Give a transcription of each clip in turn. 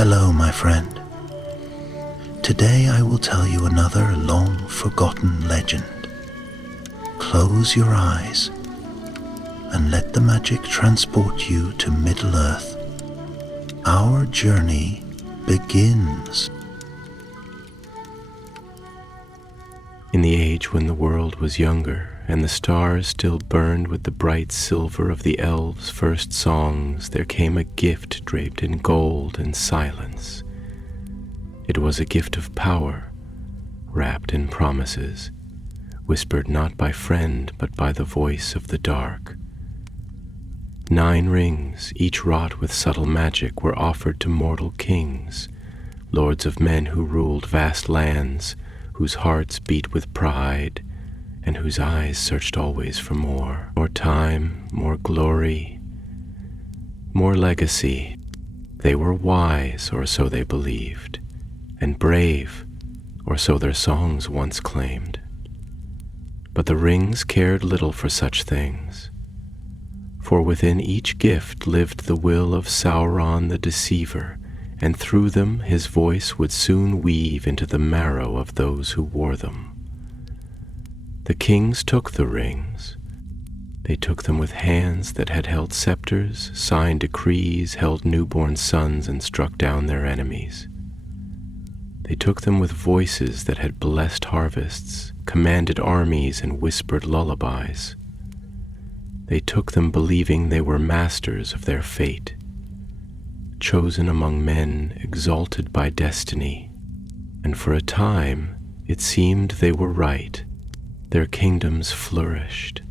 Hello, my friend. Today I will tell you another long-forgotten legend. Close your eyes and let the magic transport you to Middle-earth. Our journey begins. In the age when the world was younger and the stars still burned with the bright silver of the elves' first songs, there came a gift draped in gold and silence. It was a gift of power, wrapped in promises, whispered not by friend but by the voice of the dark. 9 rings, each wrought with subtle magic, were offered to mortal kings, lords of men who ruled vast lands, whose hearts beat with pride, and whose eyes searched always for more time, more glory, more legacy. They were wise, or so they believed, and brave, or so their songs once claimed. But the rings cared little for such things, for within each gift lived the will of Sauron the Deceiver, and through them his voice would soon weave into the marrow of those who wore them. The kings took the rings. They took them with hands that had held scepters, signed decrees, held newborn sons, and struck down their enemies. They took them with voices that had blessed harvests, commanded armies, and whispered lullabies. They took them believing they were masters of their fate, chosen among men, exalted by destiny, and for a time it seemed they were right. Their kingdoms flourished,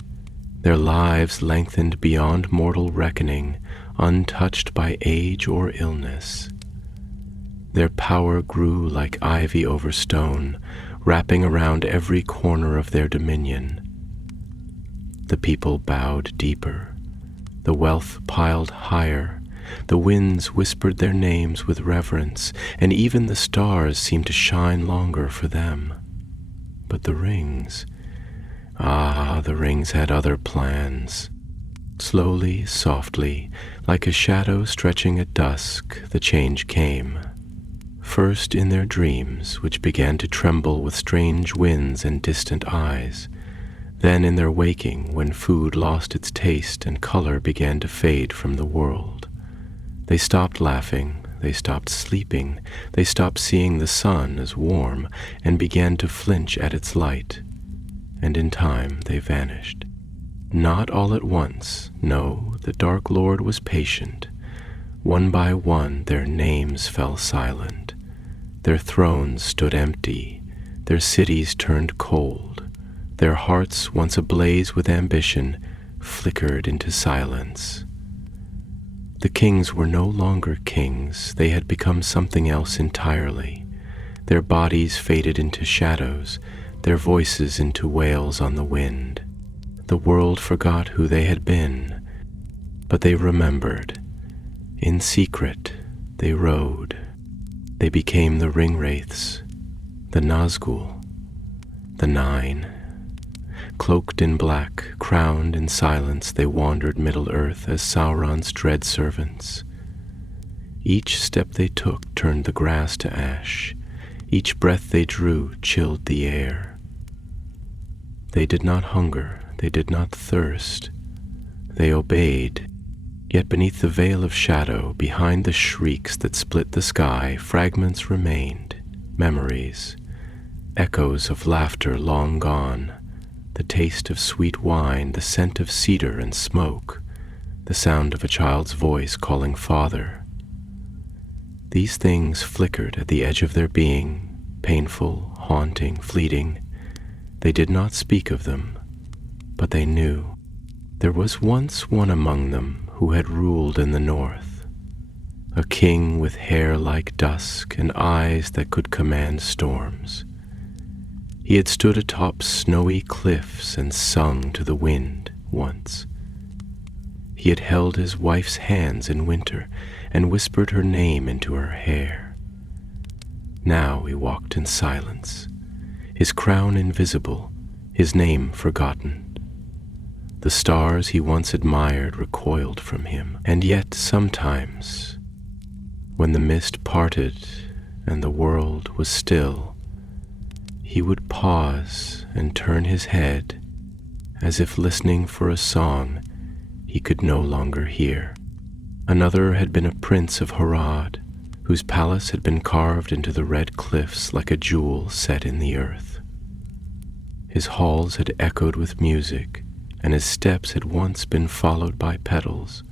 their lives lengthened beyond mortal reckoning, untouched by age or illness. Their power grew like ivy over stone, wrapping around every corner of their dominion. The people bowed deeper, the wealth piled higher, the winds whispered their names with reverence, and even the stars seemed to shine longer for them. But the rings, the rings had other plans. Slowly, softly, like a shadow stretching at dusk, the change came. First in their dreams, which began to tremble with strange winds and distant eyes. Then in their waking, when food lost its taste and color began to fade from the world. They stopped laughing, they stopped sleeping, they stopped seeing the sun as warm, and began to flinch at its light. And in time they vanished. Not all at once, no, the Dark Lord was patient. One by one their names fell silent. Their thrones stood empty, their cities turned cold. Their hearts, once ablaze with ambition, flickered into silence. The kings were no longer kings, they had become something else entirely. Their bodies faded into shadows, their voices into wails on the wind. The world forgot who they had been, but they remembered. In secret, they rode. They became the Ringwraiths, the Nazgûl, the 9. Cloaked in black, crowned in silence, they wandered Middle-earth as Sauron's dread servants. Each step they took turned the grass to ash. Each breath they drew chilled the air. They did not hunger, they did not thirst. They obeyed. Yet beneath the veil of shadow, behind the shrieks that split the sky, fragments remained, memories, echoes of laughter long gone, the taste of sweet wine, the scent of cedar and smoke, the sound of a child's voice calling Father. These things flickered at the edge of their being, painful, haunting, fleeting. They did not speak of them, but they knew. There was once one among them who had ruled in the north, a king with hair like dusk and eyes that could command storms. He had stood atop snowy cliffs and sung to the wind once. He had held his wife's hands in winter and whispered her name into her hair. Now he walked in silence, his crown invisible, his name forgotten. The stars he once admired recoiled from him, and yet sometimes When the mist parted and the world was still, he would pause and turn his head as if listening for a song he could no longer hear. Another had been a prince of Harad, whose palace had been carved into the red cliffs like a jewel set in the earth. His halls had echoed with music, and his steps had once been followed by petals,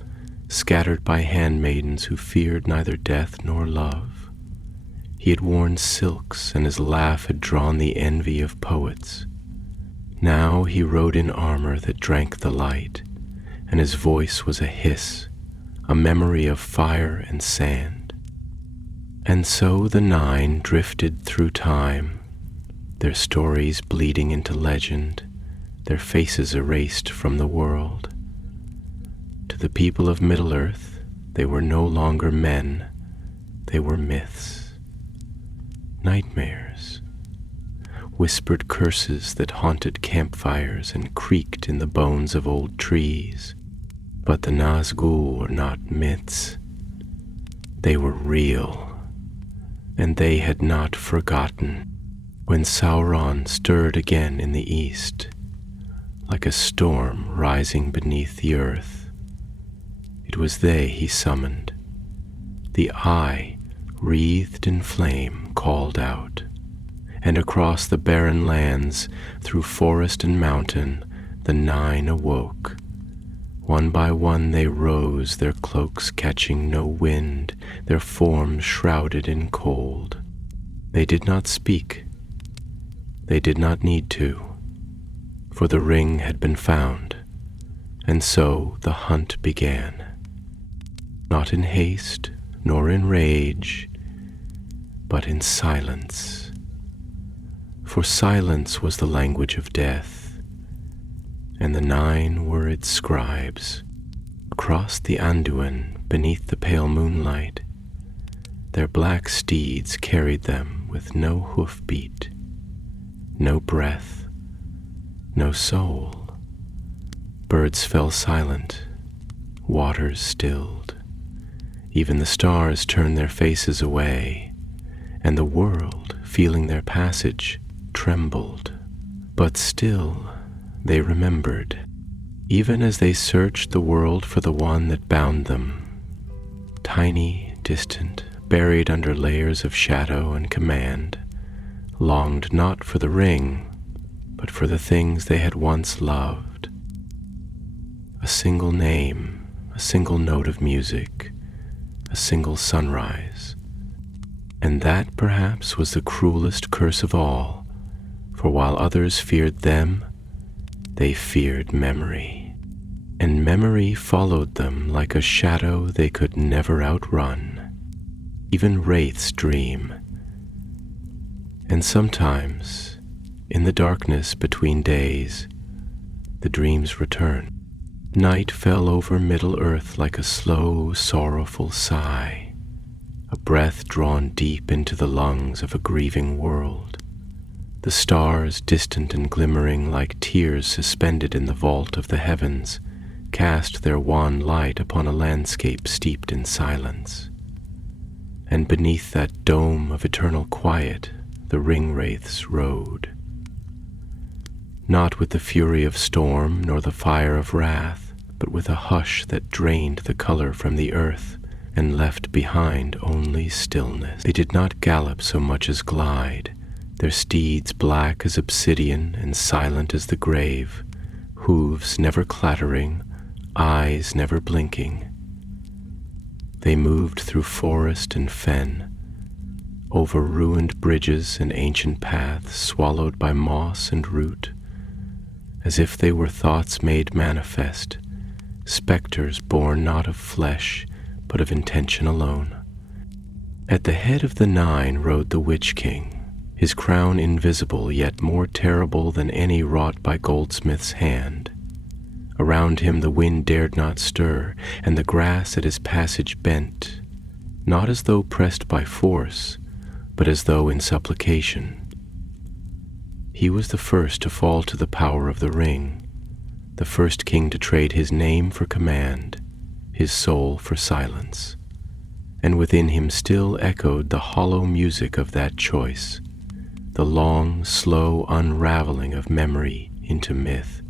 scattered by handmaidens who feared neither death nor love. He had worn silks, and his laugh had drawn the envy of poets. Now he rode in armor that drank the light, and his voice was a hiss, a memory of fire and sand. And so the nine drifted through time, their stories bleeding into legend, their faces erased from the world. To the people of Middle-earth, they were no longer men, they were myths, nightmares, whispered curses that haunted campfires and creaked in the bones of old trees. But the Nazgûl were not myths, they were real. And they had not forgotten. When Sauron stirred again in the east, like a storm rising beneath the earth, it was they he summoned. The Eye, wreathed in flame, called out, and across the barren lands, through forest and mountain, the nine awoke. One by one they rose, their cloaks catching no wind, their forms shrouded in cold. They did not speak. They did not need to, for the ring had been found, and so the hunt began. Not in haste, nor in rage, but in silence. For silence was the language of death, and the nine were its scribes. Across the Anduin, beneath the pale moonlight, their black steeds carried them with no hoofbeat, no breath, no soul. Birds fell silent, waters stilled. Even the stars turned their faces away, and the world, feeling their passage, trembled. But still, they remembered, even as they searched the world for the one that bound them. Tiny, distant, buried under layers of shadow and command, longed not for the ring, but for the things they had once loved. A single name, a single note of music, a single sunrise. And that perhaps was the cruelest curse of all, for while others feared them, they feared memory, and memory followed them like a shadow they could never outrun. Even wraiths dream, and sometimes, in the darkness between days, the dreams return. Night fell over Middle-earth like a slow, sorrowful sigh, a breath drawn deep into the lungs of a grieving world. The stars, distant and glimmering like tears suspended in the vault of the heavens, cast their wan light upon a landscape steeped in silence. And beneath that dome of eternal quiet, the Ringwraiths rode. Not with the fury of storm nor the fire of wrath, but with a hush that drained the color from the earth and left behind only stillness. They did not gallop so much as glide, their steeds black as obsidian and silent as the grave, hooves never clattering, eyes never blinking. They moved through forest and fen, over ruined bridges and ancient paths swallowed by moss and root, as if they were thoughts made manifest, specters born not of flesh, but of intention alone. At the head of the nine rode the Witch King, his crown invisible yet more terrible than any wrought by goldsmith's hand. Around him the wind dared not stir, and the grass at his passage bent, not as though pressed by force, but as though in supplication. He was the first to fall to the power of the ring, the first king to trade his name for command, his soul for silence. and within him still echoed the hollow music of that choice, the long, slow unraveling of memory into myth,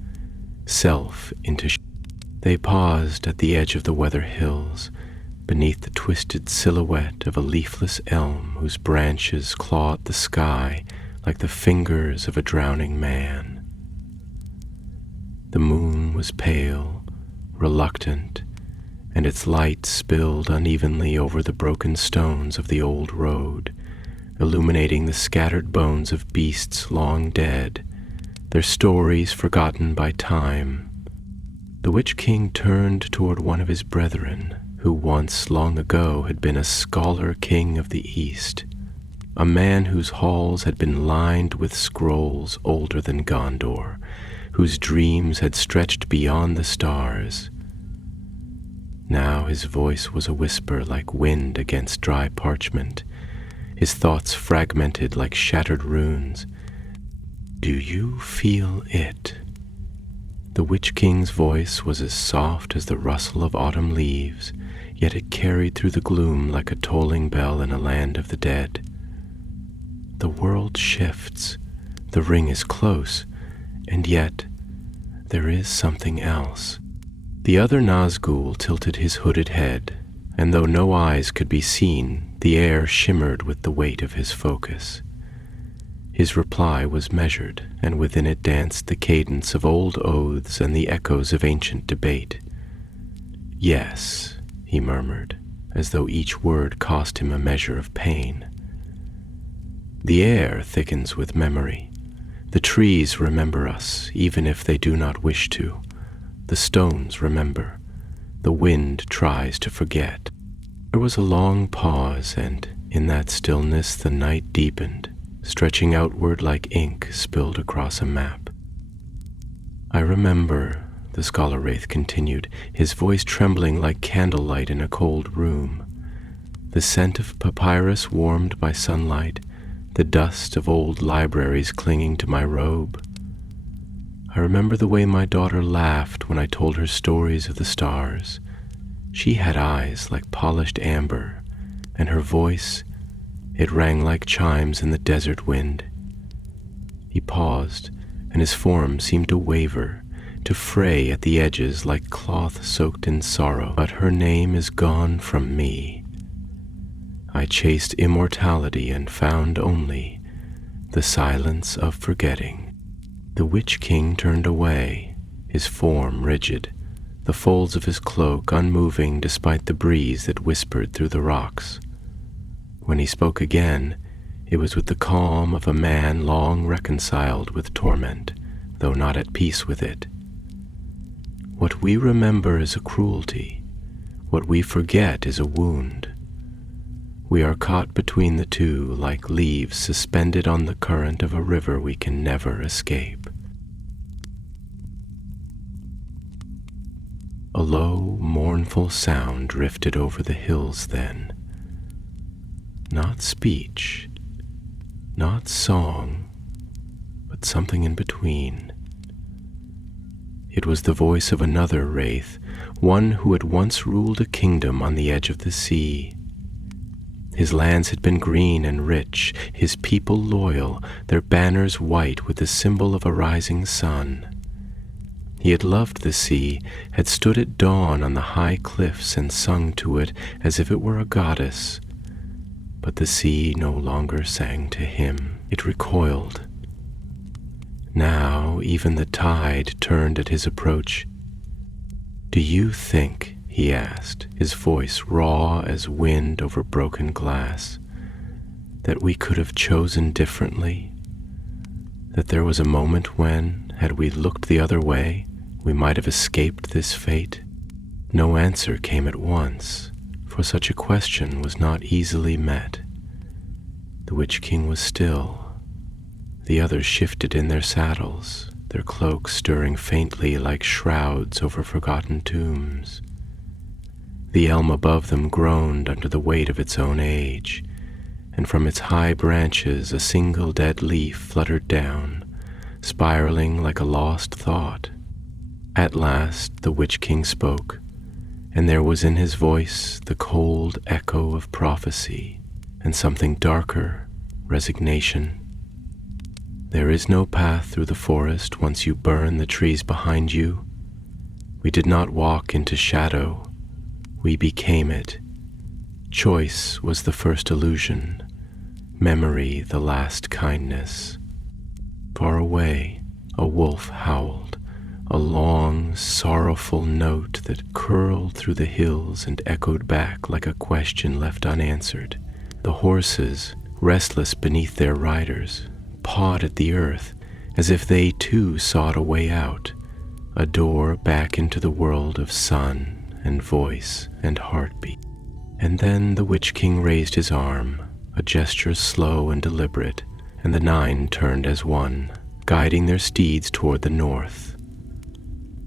self into They paused at the edge of the weather hills, beneath the twisted silhouette of a leafless elm whose branches clawed the sky like the fingers of a drowning man. The moon was pale, reluctant, and its light spilled unevenly over the broken stones of the old road, illuminating the scattered bones of beasts long dead, their stories forgotten by time. The Witch King turned toward one of his brethren, who once, long ago, had been a scholar king of the East, a man whose halls had been lined with scrolls older than Gondor, whose dreams had stretched beyond the stars. Now his voice was a whisper like wind against dry parchment, his thoughts fragmented like shattered runes. "Do you feel it?" The Witch King's voice was as soft as the rustle of autumn leaves, yet it carried through the gloom like a tolling bell in a land of the dead. The world shifts, the ring is close, and yet there is something else. The other Nazgûl tilted his hooded head, and though no eyes could be seen, the air shimmered with the weight of his focus. His reply was measured, and within it danced the cadence of old oaths and the echoes of ancient debate. "Yes," he murmured, as though each word cost him a measure of pain. "The air thickens with memory. The trees remember us, even if they do not wish to. The stones remember. The wind tries to forget." There was a long pause, and in that stillness the night deepened, stretching outward like ink spilled across a map. "I remember," the scholar wraith continued, his voice trembling like candlelight in a cold room, "the scent of papyrus warmed by sunlight, the dust of old libraries clinging to my robe. I remember the way my daughter laughed when I told her stories of the stars. She had eyes like polished amber, and her voice, it rang like chimes in the desert wind." He paused, and his form seemed to waver, to fray at the edges like cloth soaked in sorrow. "But her name is gone from me. I chased immortality and found only the silence of forgetting." The Witch King turned away, his form rigid, the folds of his cloak unmoving despite the breeze that whispered through the rocks. When he spoke again, it was with the calm of a man long reconciled with torment, though not at peace with it. "What we remember is a cruelty. What we forget is a wound. We are caught between the two like leaves suspended on the current of a river we can never escape." A low, mournful sound drifted over the hills then. Not speech, not song, but something in between. It was the voice of another wraith, one who had once ruled a kingdom on the edge of the sea. His lands had been green and rich, his people loyal, their banners white with the symbol of a rising sun. He had loved the sea, had stood at dawn on the high cliffs and sung to it as if it were a goddess. But the sea no longer sang to him. It recoiled. Now even the tide turned at his approach. "Do you think," he asked, his voice raw as wind over broken glass, "that we could have chosen differently? That there was a moment when, had we looked the other way, we might have escaped this fate?" No answer came at once, for such a question was not easily met. The Witch King was still. The others shifted in their saddles, their cloaks stirring faintly like shrouds over forgotten tombs. The elm above them groaned under the weight of its own age, and from its high branches a single dead leaf fluttered down, spiraling like a lost thought. At last the Witch King spoke, and there was in his voice the cold echo of prophecy, and something darker, resignation. There is no path through the forest once you burn the trees behind you. We did not walk into shadow, we became it. Choice was the first illusion, memory the last kindness. Far away, a wolf howled, a long, sorrowful note that curled through the hills and echoed back like a question left unanswered. The horses, restless beneath their riders, pawed at the earth as if they too sought a way out, a door back into the world of sun and voice and heartbeat. And then the Witch King raised his arm, a gesture slow and deliberate, and the 9 turned as one, guiding their steeds toward the north.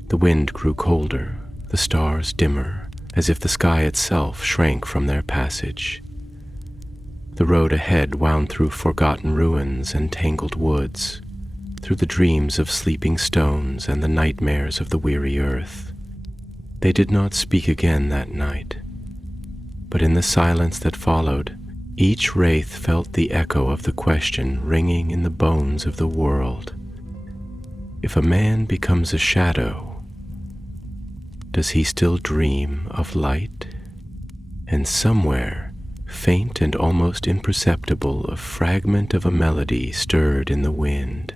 The wind grew colder, the stars dimmer, as if the sky itself shrank from their passage. The road ahead wound through forgotten ruins and tangled woods, through the dreams of sleeping stones and the nightmares of the weary earth. They did not speak again that night, but in the silence that followed, each wraith felt the echo of the question ringing in the bones of the world. If a man becomes a shadow, does he still dream of light? And somewhere, faint and almost imperceptible, a fragment of a melody stirred in the wind.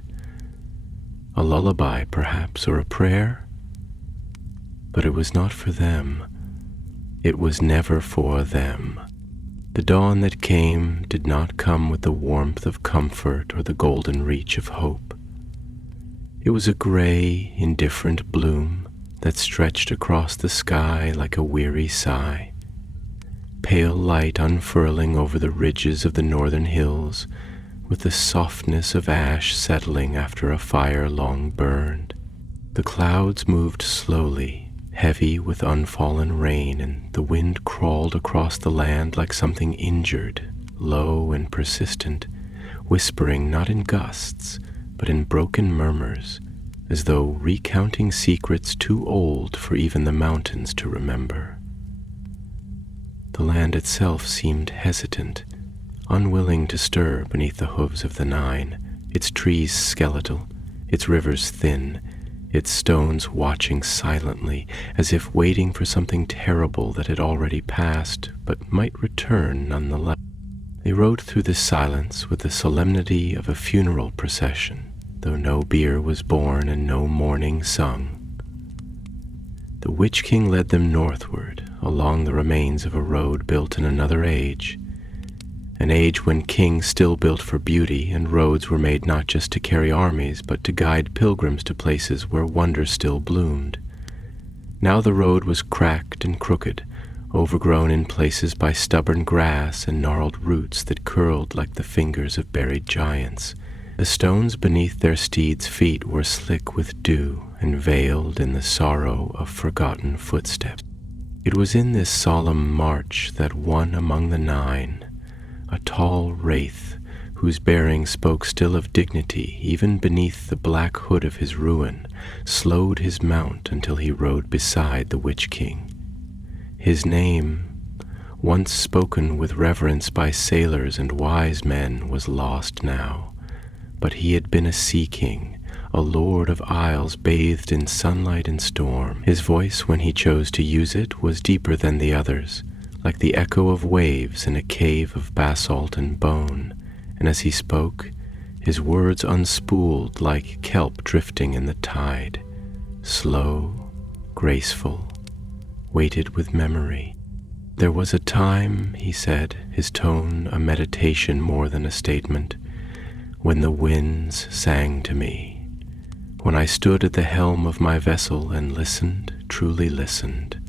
A lullaby, perhaps, or a prayer? But it was not for them. It was never for them. The dawn that came did not come with the warmth of comfort or the golden reach of hope. It was a gray, indifferent bloom that stretched across the sky like a weary sigh. Pale light unfurling over the ridges of the northern hills, with the softness of ash settling after a fire long burned. The clouds moved slowly, heavy with unfallen rain, and the wind crawled across the land like something injured, low and persistent, whispering not in gusts, but in broken murmurs, as though recounting secrets too old for even the mountains to remember. The land itself seemed hesitant, unwilling to stir beneath the hooves of the 9, its trees skeletal, its rivers thin, its stones watching silently, as if waiting for something terrible that had already passed, but might return nonetheless. They rode through this silence with the solemnity of a funeral procession, though no bier was borne and no mourning sung. The Witch King led them northward, along the remains of a road built in another age, an age when kings still built for beauty and roads were made not just to carry armies but to guide pilgrims to places where wonder still bloomed. Now the road was cracked and crooked, overgrown in places by stubborn grass and gnarled roots that curled like the fingers of buried giants. The stones beneath their steeds' feet were slick with dew and veiled in the sorrow of forgotten footsteps. It was in this solemn march that one among the 9, a tall wraith whose bearing spoke still of dignity even beneath the black hood of his ruin, slowed his mount until he rode beside the Witch King. His name, once spoken with reverence by sailors and wise men, was lost now, but he had been a sea king, a lord of isles bathed in sunlight and storm. His voice, when he chose to use it, was deeper than the others, like the echo of waves in a cave of basalt and bone, and as he spoke, his words unspooled like kelp drifting in the tide, slow, graceful, weighted with memory. There was a time, he said, his tone a meditation more than a statement, when the winds sang to me, when I stood at the helm of my vessel and listened, truly listened,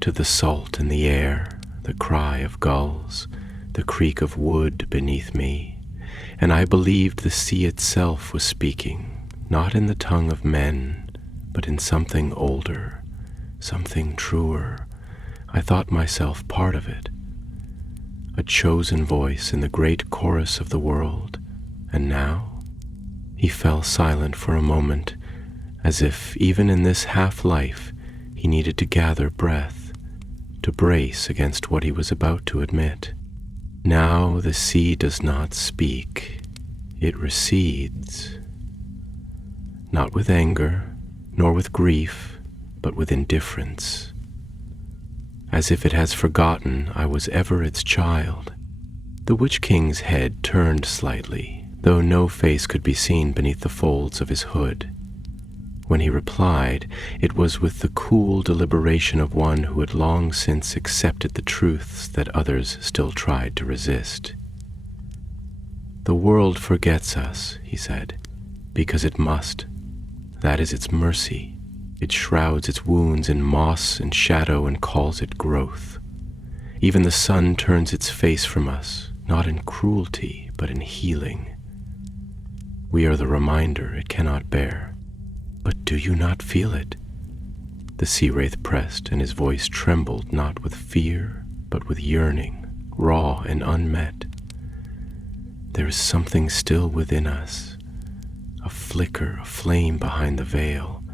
to the salt in the air, the cry of gulls, the creak of wood beneath me, and I believed the sea itself was speaking, not in the tongue of men, but in something older, something truer. I thought myself part of it, a chosen voice in the great chorus of the world, and now? He fell silent for a moment, as if even in this half-life he needed to gather breath. to brace against what he was about to admit. Now the sea does not speak, it recedes, not with anger, nor with grief, but with indifference, as if it has forgotten I was ever its child. The Witch King's head turned slightly, though no face could be seen beneath the folds of his hood. When he replied, it was with the cool deliberation of one who had long since accepted the truths that others still tried to resist. "The world forgets us," he said, "because it must. That is its mercy. It shrouds its wounds in moss and shadow and calls it growth. Even the sun turns its face from us, not in cruelty, but in healing. We are the reminder it cannot bear. But do you not feel it?" The sea wraith pressed, and his voice trembled not with fear, but with yearning, raw and unmet. "There is something still within us, a flicker, a flame behind the veil.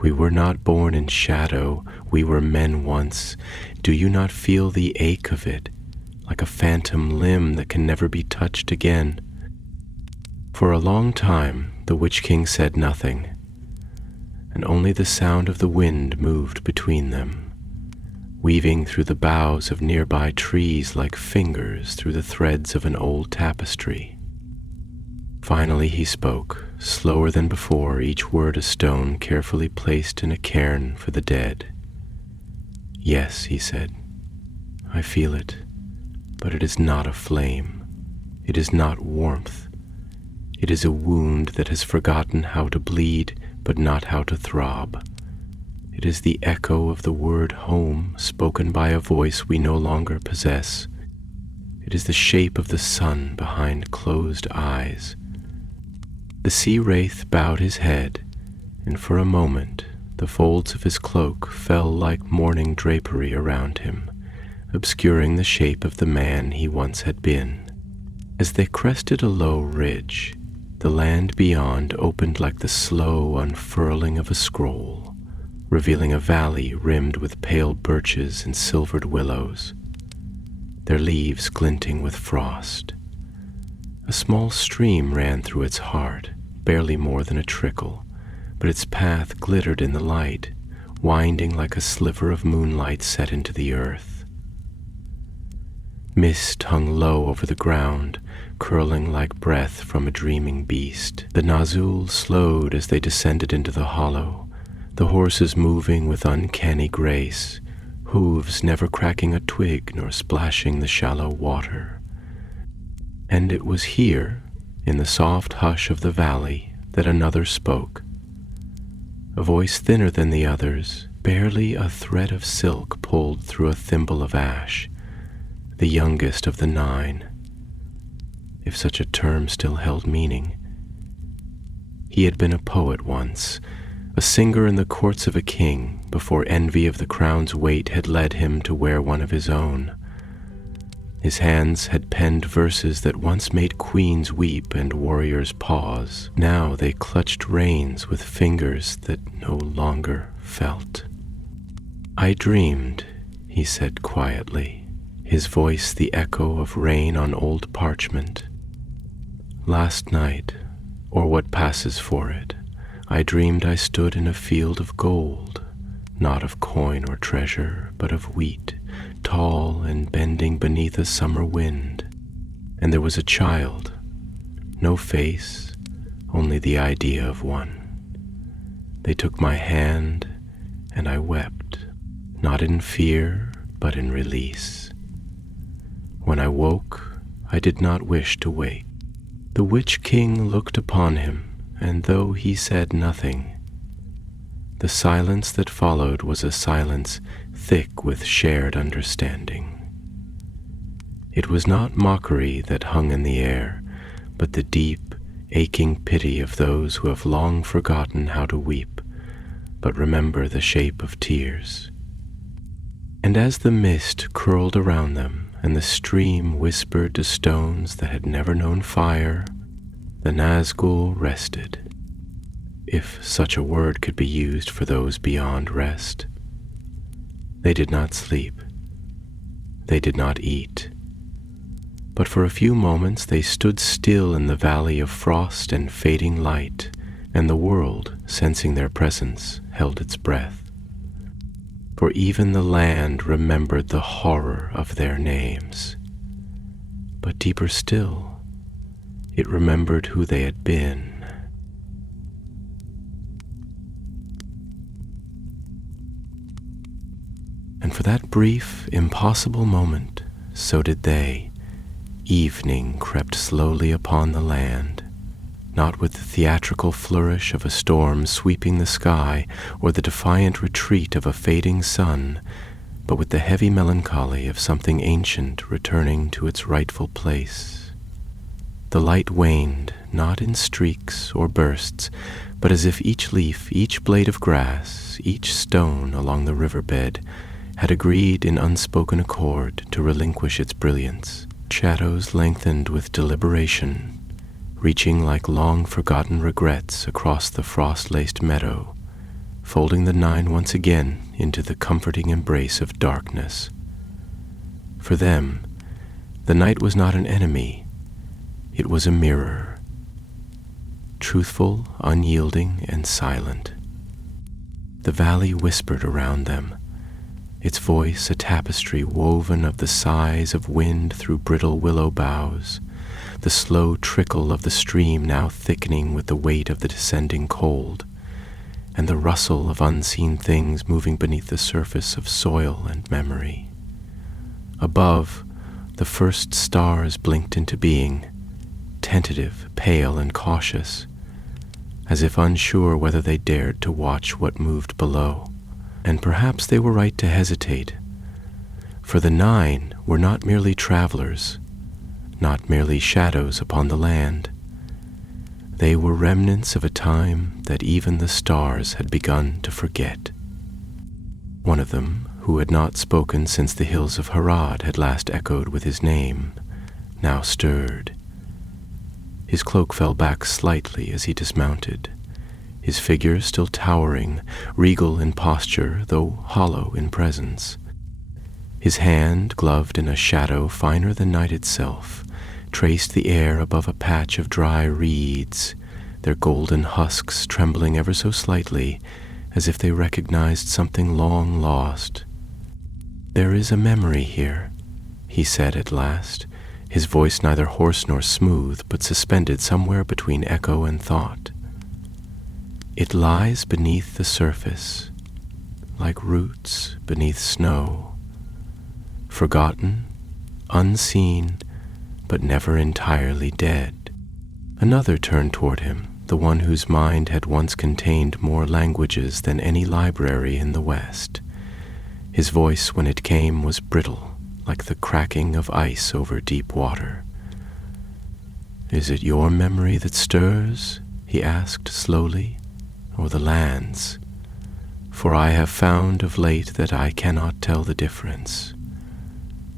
We were not born in shadow, we were men once. Do you not feel the ache of it, like a phantom limb that can never be touched again?" For a long time the Witch King said nothing, and only the sound of the wind moved between them, weaving through the boughs of nearby trees like fingers through the threads of an old tapestry. Finally he spoke, slower than before, each word a stone carefully placed in a cairn for the dead. "Yes," he said, "I feel it, but it is not a flame. It is not warmth. It is a wound that has forgotten how to bleed, but not how to throb. It is the echo of the word home spoken by a voice we no longer possess. It is the shape of the sun behind closed eyes." The sea wraith bowed his head, and for a moment the folds of his cloak fell like mourning drapery around him, obscuring the shape of the man he once had been. As they crested a low ridge, the land beyond opened like the slow unfurling of a scroll, revealing a valley rimmed with pale birches and silvered willows, their leaves glinting with frost. A small stream ran through its heart, barely more than a trickle, but its path glittered in the light, winding like a sliver of moonlight set into the earth. Mist hung low over the ground, curling like breath from a dreaming beast. The Nazgûl slowed as they descended into the hollow, the horses moving with uncanny grace, hooves never cracking a twig nor splashing the shallow water. And it was here, in the soft hush of the valley, that another spoke. A voice thinner than the others, barely a thread of silk pulled through a thimble of ash, the youngest of the 9, if such a term still held meaning. He had been a poet once, a singer in the courts of a king, before envy of the crown's weight had led him to wear one of his own. His hands had penned verses that once made queens weep and warriors pause. Now they clutched reins with fingers that no longer felt. "I dreamed," he said quietly, his voice the echo of rain on old parchment. "Last night, or what passes for it, I dreamed I stood in a field of gold, not of coin or treasure, but of wheat, tall and bending beneath a summer wind. And there was a child, no face, only the idea of one. They took my hand, and I wept, not in fear, but in release. When I woke, I did not wish to wake." The Witch King looked upon him, and though he said nothing, the silence that followed was a silence thick with shared understanding. It was not mockery that hung in the air, but the deep, aching pity of those who have long forgotten how to weep, but remember the shape of tears. And as the mist curled around them, and the stream whispered to stones that had never known fire, the Nazgûl rested, if such a word could be used for those beyond rest. They did not sleep. They did not eat. But for a few moments they stood still in the valley of frost and fading light, and the world, sensing their presence, held its breath. For even the land remembered the horror of their names. But deeper still, it remembered who they had been. And for that brief, impossible moment, so did they. Evening crept slowly upon the land, not with the theatrical flourish of a storm sweeping the sky or the defiant retreat of a fading sun, but with the heavy melancholy of something ancient returning to its rightful place. The light waned, not in streaks or bursts, but as if each leaf, each blade of grass, each stone along the riverbed had agreed in unspoken accord to relinquish its brilliance. Shadows lengthened with deliberation, reaching like long-forgotten regrets across the frost-laced meadow, folding the nine once again into the comforting embrace of darkness. For them, the night was not an enemy, it was a mirror, truthful, unyielding, and silent. The valley whispered around them, its voice a tapestry woven of the sighs of wind through brittle willow boughs, the slow trickle of the stream now thickening with the weight of the descending cold, and the rustle of unseen things moving beneath the surface of soil and memory. Above, the first stars blinked into being, tentative, pale, and cautious, as if unsure whether they dared to watch what moved below. And perhaps they were right to hesitate, for the nine were not merely travelers, not merely shadows upon the land. They were remnants of a time that even the stars had begun to forget. One of them, who had not spoken since the hills of Harad had last echoed with his name, now stirred. His cloak fell back slightly as he dismounted, his figure still towering, regal in posture, though hollow in presence. His hand, gloved in a shadow finer than night itself, traced the air above a patch of dry reeds, their golden husks trembling ever so slightly, as if they recognized something long lost. "There is a memory here," he said at last, his voice neither hoarse nor smooth, but suspended somewhere between echo and thought. "It lies beneath the surface, like roots beneath snow, forgotten, unseen, but never entirely dead." Another turned toward him, the one whose mind had once contained more languages than any library in the West. His voice, when it came, was brittle, like the cracking of ice over deep water. "Is it your memory that stirs?" he asked slowly, "or the land's? For I have found of late that I cannot tell the difference.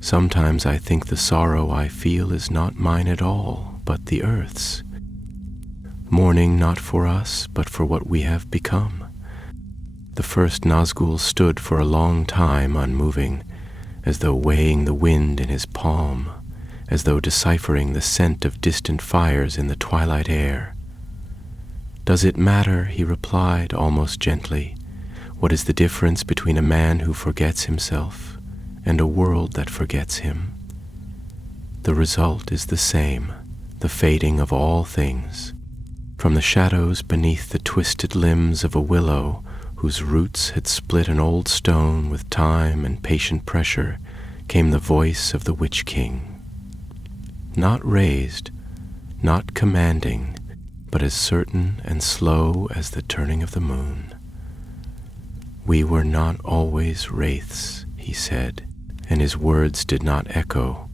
Sometimes I think the sorrow I feel is not mine at all, but the earth's, mourning not for us, but for what we have become." The first Nazgûl stood for a long time unmoving, as though weighing the wind in his palm, as though deciphering the scent of distant fires in the twilight air. "Does it matter," he replied almost gently, "what is the difference between a man who forgets himself and a world that forgets him? The result is the same, the fading of all things. From the shadows beneath the twisted limbs of a willow whose roots had split an old stone with time and patient pressure came the voice of the Witch King. Not raised, not commanding, but as certain and slow as the turning of the moon. "We were not always wraiths," he said, and his words did not echo,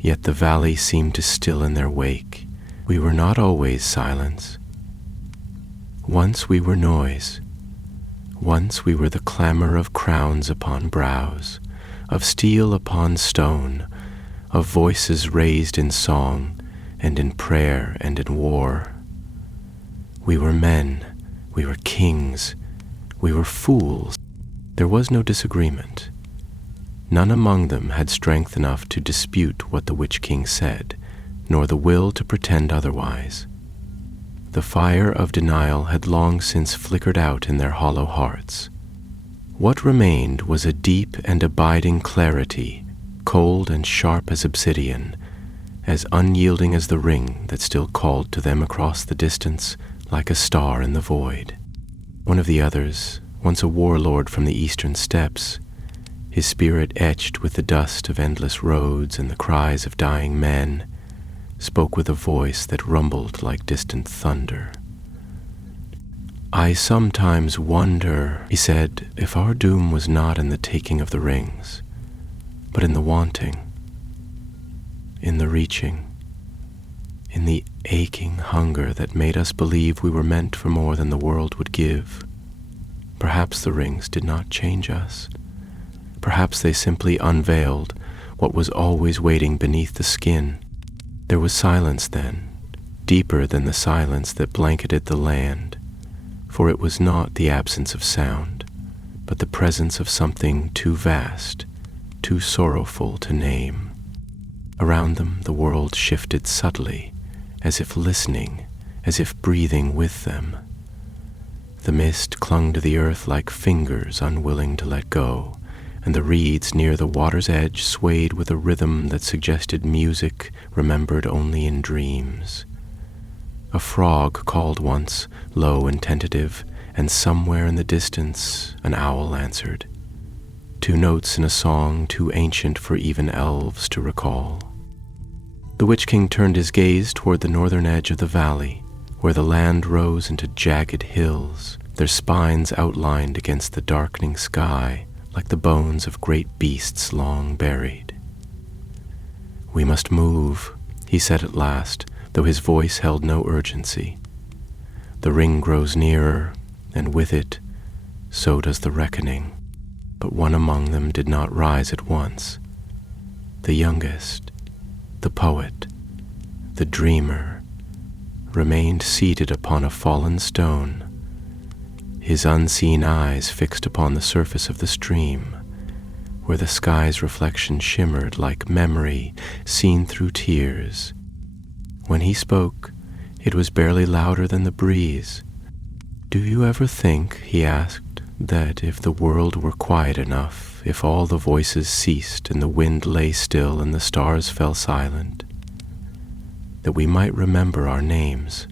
yet the valley seemed to still in their wake. "We were not always silence. Once we were noise. Once we were the clamor of crowns upon brows, of steel upon stone, of voices raised in song and in prayer and in war. We were men, we were kings, we were fools. There was no disagreement, None among them had strength enough to dispute what the Witch King said, nor the will to pretend otherwise. The fire of denial had long since flickered out in their hollow hearts. What remained was a deep and abiding clarity, cold and sharp as obsidian, as unyielding as the ring that still called to them across the distance like a star in the void. One of the others, once a warlord from the eastern steppes, his spirit etched with the dust of endless roads and the cries of dying men, spoke with a voice that rumbled like distant thunder. "I sometimes wonder," he said, "if our doom was not in the taking of the rings, but in the wanting, in the reaching, in the aching hunger that made us believe we were meant for more than the world would give. Perhaps the rings did not change us. Perhaps they simply unveiled what was always waiting beneath the skin. There was silence then, deeper than the silence that blanketed the land, for it was not the absence of sound, but the presence of something too vast, too sorrowful to name. Around them the world shifted subtly, as if listening, as if breathing with them. The mist clung to the earth like fingers unwilling to let go, and the reeds near the water's edge swayed with a rhythm that suggested music remembered only in dreams. A frog called once, low and tentative, and somewhere in the distance an owl answered. 2 notes in a song too ancient for even elves to recall. The Witch King turned his gaze toward the northern edge of the valley, where the land rose into jagged hills, their spines outlined against the darkening sky like the bones of great beasts long buried. "We must move," he said at last, though his voice held no urgency. "The ring grows nearer, and with it, so does the reckoning." But one among them did not rise at once. The youngest, the poet, the dreamer, remained seated upon a fallen stone, his unseen eyes fixed upon the surface of the stream, where the sky's reflection shimmered like memory seen through tears. When he spoke, it was barely louder than the breeze. "Do you ever think," he asked, "that if the world were quiet enough, if all the voices ceased and the wind lay still and the stars fell silent, that we might remember our names?"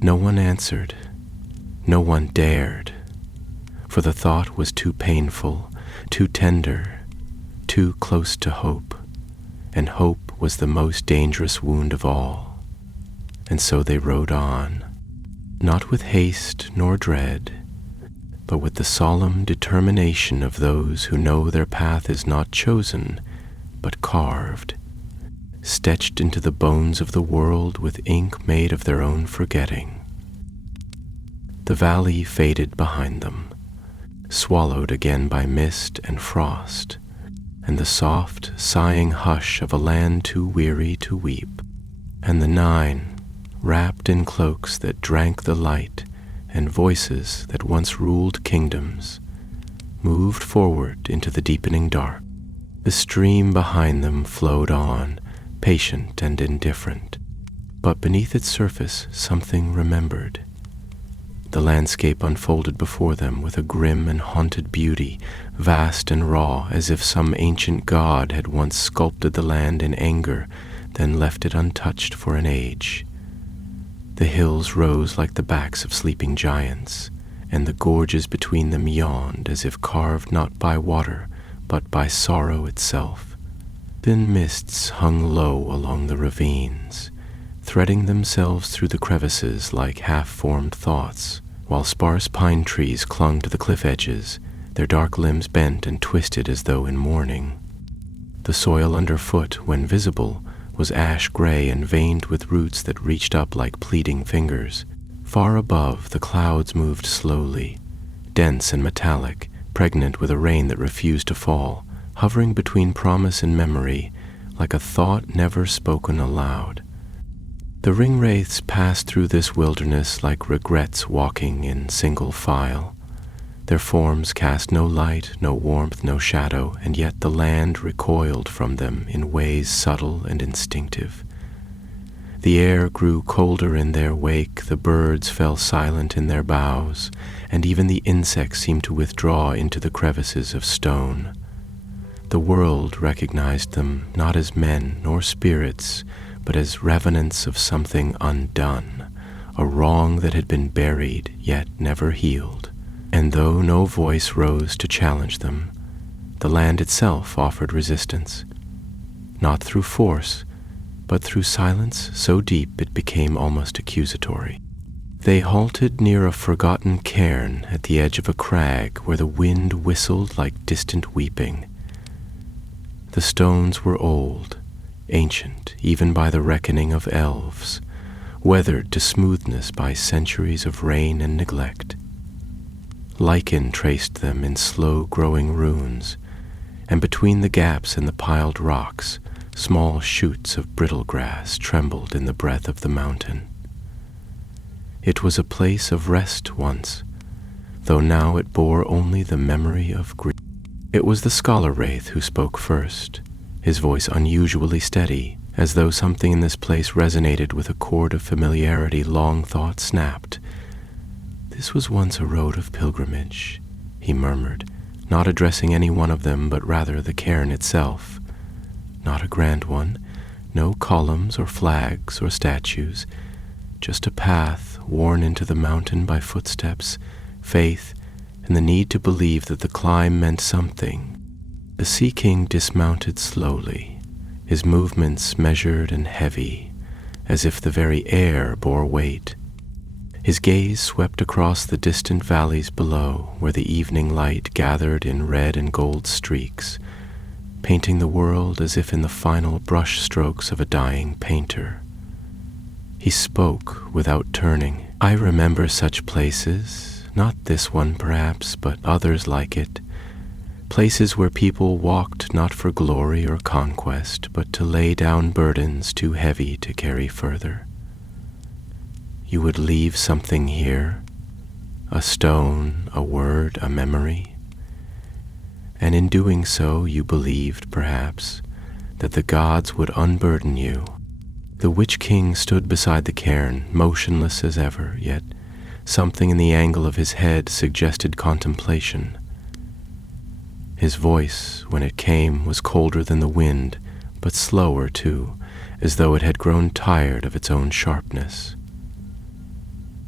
No one answered. No one dared, for the thought was too painful, too tender, too close to hope, and hope was the most dangerous wound of all. And so they rode on, not with haste nor dread, but with the solemn determination of those who know their path is not chosen, but carved, stitched into the bones of the world with ink made of their own forgetting. The valley faded behind them, swallowed again by mist and frost, and the soft, sighing hush of a land too weary to weep. And the 9, wrapped in cloaks that drank the light, and voices that once ruled kingdoms, moved forward into the deepening dark. The stream behind them flowed on, patient and indifferent, but beneath its surface something remembered. The landscape unfolded before them with a grim and haunted beauty, vast and raw, as if some ancient god had once sculpted the land in anger, then left it untouched for an age. The hills rose like the backs of sleeping giants, and the gorges between them yawned as if carved not by water, but by sorrow itself. Thin mists hung low along the ravines, threading themselves through the crevices like half-formed thoughts, while sparse pine trees clung to the cliff edges, their dark limbs bent and twisted as though in mourning. The soil underfoot, when visible, was ash-gray and veined with roots that reached up like pleading fingers. Far above, the clouds moved slowly, dense and metallic, pregnant with a rain that refused to fall, hovering between promise and memory, like a thought never spoken aloud. The Ringwraiths passed through this wilderness like regrets walking in single file, Their forms cast no light, no warmth, no shadow, and yet the land recoiled from them in ways subtle and instinctive. The air grew colder in their wake, the birds fell silent in their boughs, and even the insects seemed to withdraw into the crevices of stone. The world recognized them not as men nor spirits, but as revenants of something undone, a wrong that had been buried yet never healed. And though no voice rose to challenge them, the land itself offered resistance, not through force, but through silence so deep it became almost accusatory. They halted near a forgotten cairn at the edge of a crag where the wind whistled like distant weeping. The stones were old, ancient even by the reckoning of elves, weathered to smoothness by centuries of rain and neglect. Lichen traced them in slow-growing runes, and between the gaps in the piled rocks, small shoots of brittle grass trembled in the breath of the mountain. It was a place of rest once, though now it bore only the memory of grief. It was the scholar wraith who spoke first, his voice unusually steady, as though something in this place resonated with a chord of familiarity long thought snapped. "This was once a road of pilgrimage," he murmured, not addressing any one of them, but rather the cairn itself. Not a grand one, no columns or flags or statues, just a path worn into the mountain by footsteps, faith, and the need to believe that the climb meant something. The Sea King dismounted slowly, his movements measured and heavy, as if the very air bore weight. His gaze swept across the distant valleys below, where the evening light gathered in red and gold streaks, painting the world as if in the final brush strokes of a dying painter. He spoke without turning. "I remember such places, not this one perhaps, but others like it, places where people walked not for glory or conquest, but to lay down burdens too heavy to carry further. You would leave something here, a stone, a word, a memory. And in doing so, you believed, perhaps, that the gods would unburden you." The Witch King stood beside the cairn, motionless as ever, yet something in the angle of his head suggested contemplation. His voice, when it came, was colder than the wind, but slower too, as though it had grown tired of its own sharpness.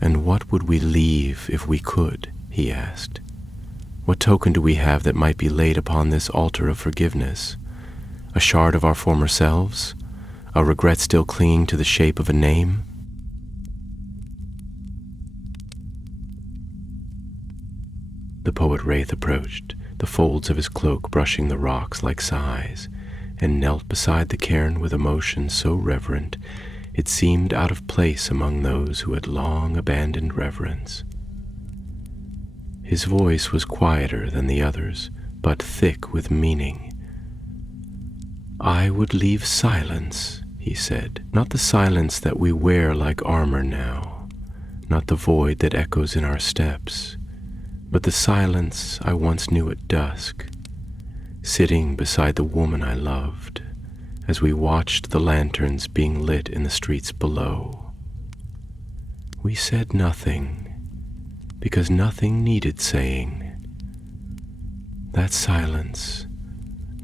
"And what would we leave if we could?" he asked. "What token do we have that might be laid upon this altar of forgiveness? A shard of our former selves? A regret still clinging to the shape of a name?" The poet Wraith approached, the folds of his cloak brushing the rocks like sighs, and knelt beside the cairn with emotion so reverent it seemed out of place among those who had long abandoned reverence. His voice was quieter than the others, but thick with meaning. "I would leave silence," he said, "not the silence that we wear like armor now, not the void that echoes in our steps, but the silence I once knew at dusk, sitting beside the woman I loved, as we watched the lanterns being lit in the streets below. We said nothing, because nothing needed saying. That silence,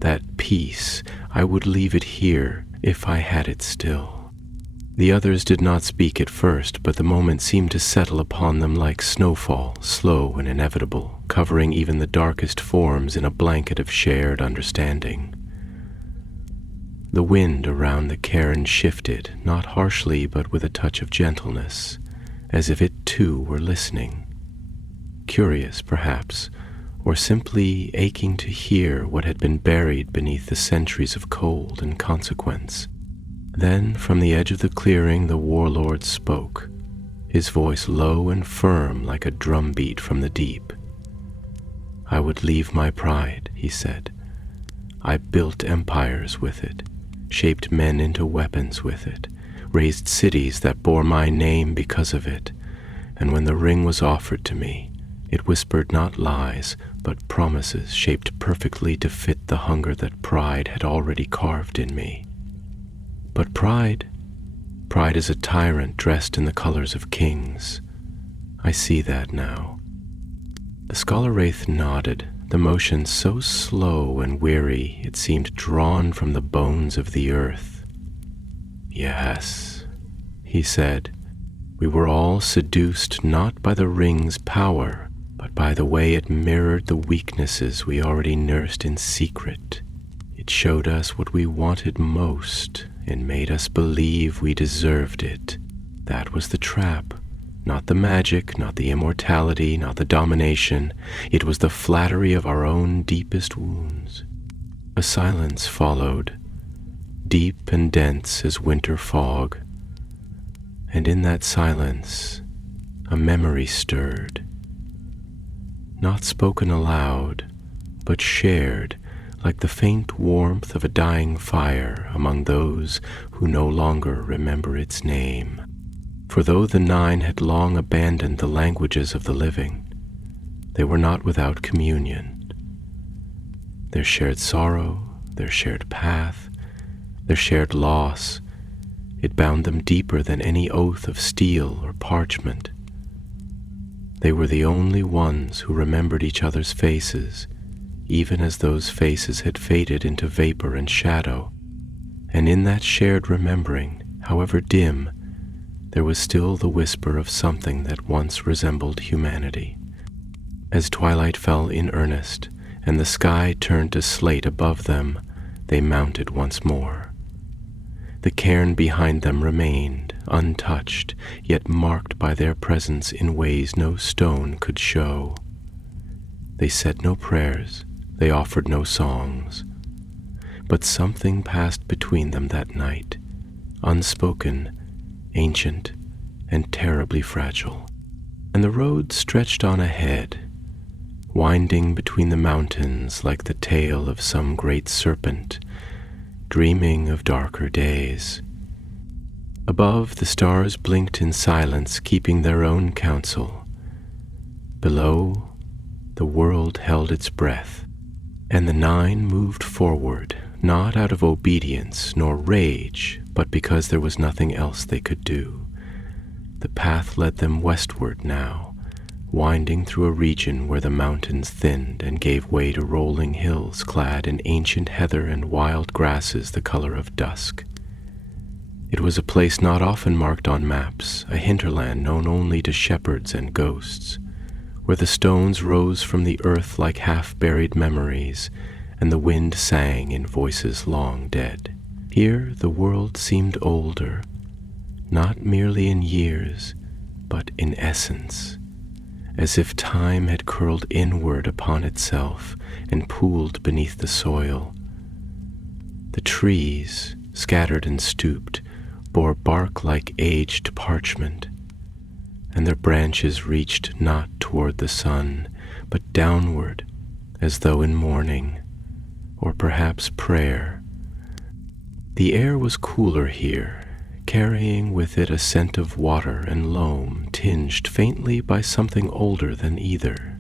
that peace, I would leave it here if I had it still." The others did not speak at first, but the moment seemed to settle upon them like snowfall, slow and inevitable, covering even the darkest forms in a blanket of shared understanding. The wind around the cairn shifted, not harshly but with a touch of gentleness, as if it too were listening. Curious, perhaps, or simply aching to hear what had been buried beneath the centuries of cold and consequence. Then, from the edge of the clearing, the warlord spoke, his voice low and firm like a drumbeat from the deep. "I would leave my pride," he said. "I built empires with it, shaped men into weapons with it, raised cities that bore my name because of it, and when the ring was offered to me, It whispered not lies, but promises shaped perfectly to fit the hunger that pride had already carved in me. But pride is a tyrant dressed in the colors of kings. I see that now. The Scholar-wraith nodded, the motion so slow and weary it seemed drawn from the bones of the earth. Yes, he said, we were all seduced not by the ring's power, but by the way it mirrored the weaknesses we already nursed in secret. It showed us what we wanted most and made us believe we deserved it. That was the trap. Not the magic, not the immortality, not the domination. It was the flattery of our own deepest wounds. A silence followed, deep and dense as winter fog. And in that silence, a memory stirred. Not spoken aloud, but shared like the faint warmth of a dying fire among those who no longer remember its name. For though the 9 had long abandoned the languages of the living, they were not without communion. Their shared sorrow, their shared path, their shared loss, it bound them deeper than any oath of steel or parchment. They were the only ones who remembered each other's faces, even as those faces had faded into vapor and shadow. And in that shared remembering, however dim, there was still the whisper of something that once resembled humanity. As twilight fell in earnest, and the sky turned to slate above them, they mounted once more. The cairn behind them remained, untouched, yet marked by their presence in ways no stone could show. They said no prayers, they offered no songs, but something passed between them that night, unspoken, ancient, and terribly fragile. And the road stretched on ahead, winding between the mountains like the tail of some great serpent, dreaming of darker days. Above, the stars blinked in silence, keeping their own counsel. Below, the world held its breath, and the 9 moved forward, not out of obedience nor rage, but because there was nothing else they could do. The path led them westward now, winding through a region where the mountains thinned and gave way to rolling hills clad in ancient heather and wild grasses the color of dusk. It was a place not often marked on maps, a hinterland known only to shepherds and ghosts, where the stones rose from the earth like half-buried memories, and the wind sang in voices long dead. Here the world seemed older, not merely in years, but in essence, as if time had curled inward upon itself and pooled beneath the soil. The trees, scattered and stooped, bore bark like aged parchment, and their branches reached not toward the sun, but downward, as though in mourning, or perhaps prayer. The air was cooler here, carrying with it a scent of water and loam tinged faintly by something older than either,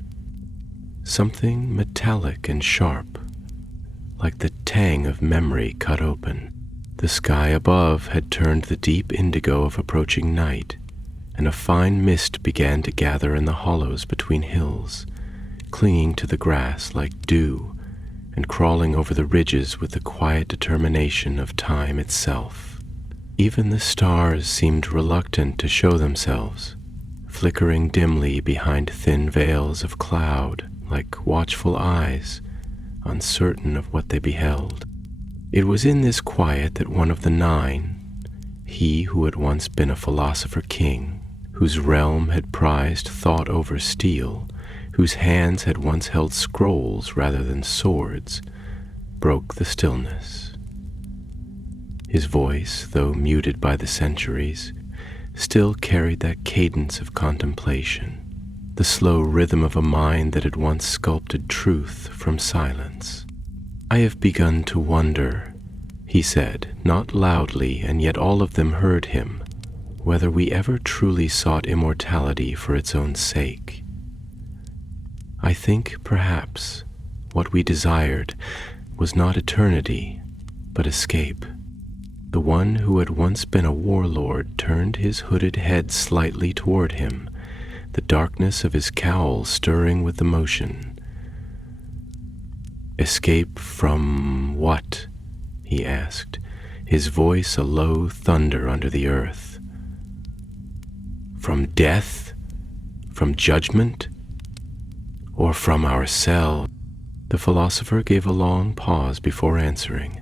something metallic and sharp, like the tang of memory cut open. The sky above had turned the deep indigo of approaching night, and a fine mist began to gather in the hollows between hills, clinging to the grass like dew and crawling over the ridges with the quiet determination of time itself. Even the stars seemed reluctant to show themselves, flickering dimly behind thin veils of cloud like watchful eyes, uncertain of what they beheld. It was in this quiet that one of the 9, he who had once been a philosopher king, whose realm had prized thought over steel, whose hands had once held scrolls rather than swords, broke the stillness. His voice, though muted by the centuries, still carried that cadence of contemplation, the slow rhythm of a mind that had once sculpted truth from silence. "I have begun to wonder," he said, not loudly, and yet all of them heard him, "whether we ever truly sought immortality for its own sake. I think perhaps what we desired was not eternity, but escape. The one who had once been a warlord turned his hooded head slightly toward him, the darkness of his cowl stirring with emotion. "Escape from what?" he asked, his voice a low thunder under the earth. "From death? From judgment? Or from ourselves?" The philosopher gave a long pause before answering,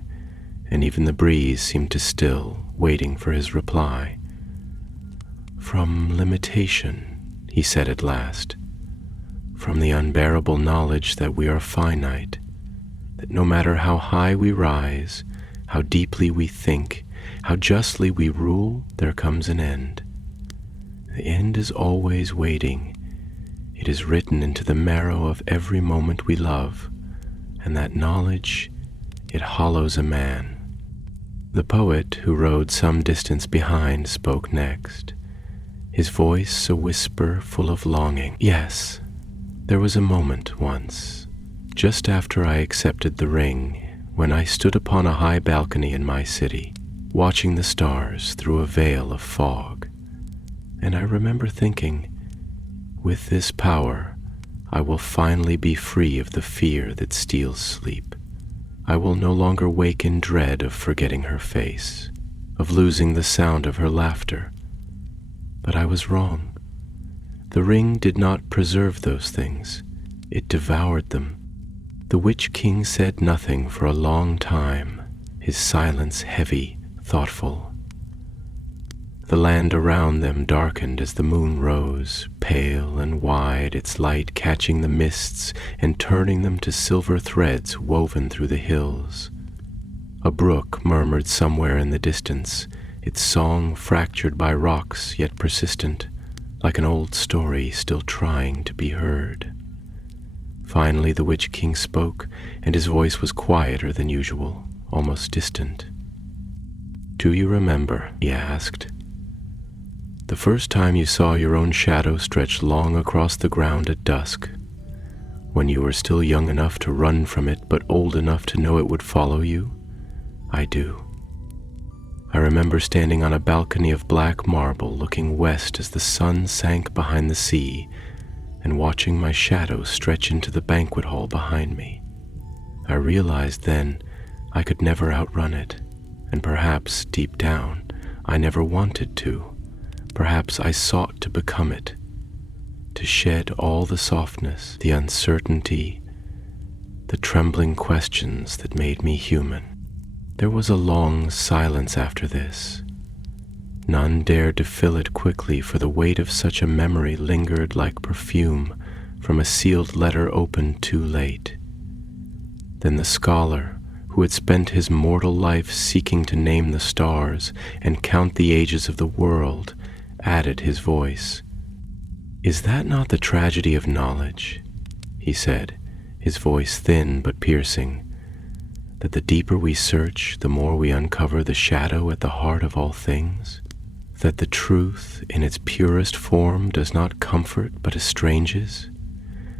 and even the breeze seemed to still, waiting for his reply. "From limitation," he said at last, "from the unbearable knowledge that we are finite, that no matter how high we rise, how deeply we think, how justly we rule, there comes an end. The end is always waiting. It is written into the marrow of every moment we love, and that knowledge, it hollows a man." The poet, who rode some distance behind, spoke next, his voice a whisper full of longing. "Yes, there was a moment once, just after I accepted the ring, when I stood upon a high balcony in my city, watching the stars through a veil of fog. And I remember thinking, with this power, I will finally be free of the fear that steals sleep. I will no longer wake in dread of forgetting her face, of losing the sound of her laughter. But I was wrong. The ring did not preserve those things. It devoured them. The Witch King said nothing for a long time, his silence heavy, thoughtful. The land around them darkened as the moon rose, pale and wide, its light catching the mists and turning them to silver threads woven through the hills. A brook murmured somewhere in the distance, its song fractured by rocks yet persistent, like an old story still trying to be heard. Finally the Witch King spoke, and his voice was quieter than usual, almost distant. "Do you remember," he asked, "the first time you saw your own shadow stretch long across the ground at dusk, when you were still young enough to run from it but old enough to know it would follow you? I do. I remember standing on a balcony of black marble looking west as the sun sank behind the sea and watching my shadow stretch into the banquet hall behind me. I realized then I could never outrun it, and perhaps deep down I never wanted to. Perhaps I sought to become it, to shed all the softness, the uncertainty, the trembling questions that made me human." There was a long silence after this. None dared to fill it quickly, for the weight of such a memory lingered like perfume from a sealed letter opened too late. Then the scholar, who had spent his mortal life seeking to name the stars and count the ages of the world, added his voice. "Is that not the tragedy of knowledge?" he said, his voice thin but piercing, "that the deeper we search, the more we uncover the shadow at the heart of all things? That the truth, in its purest form, does not comfort but estranges?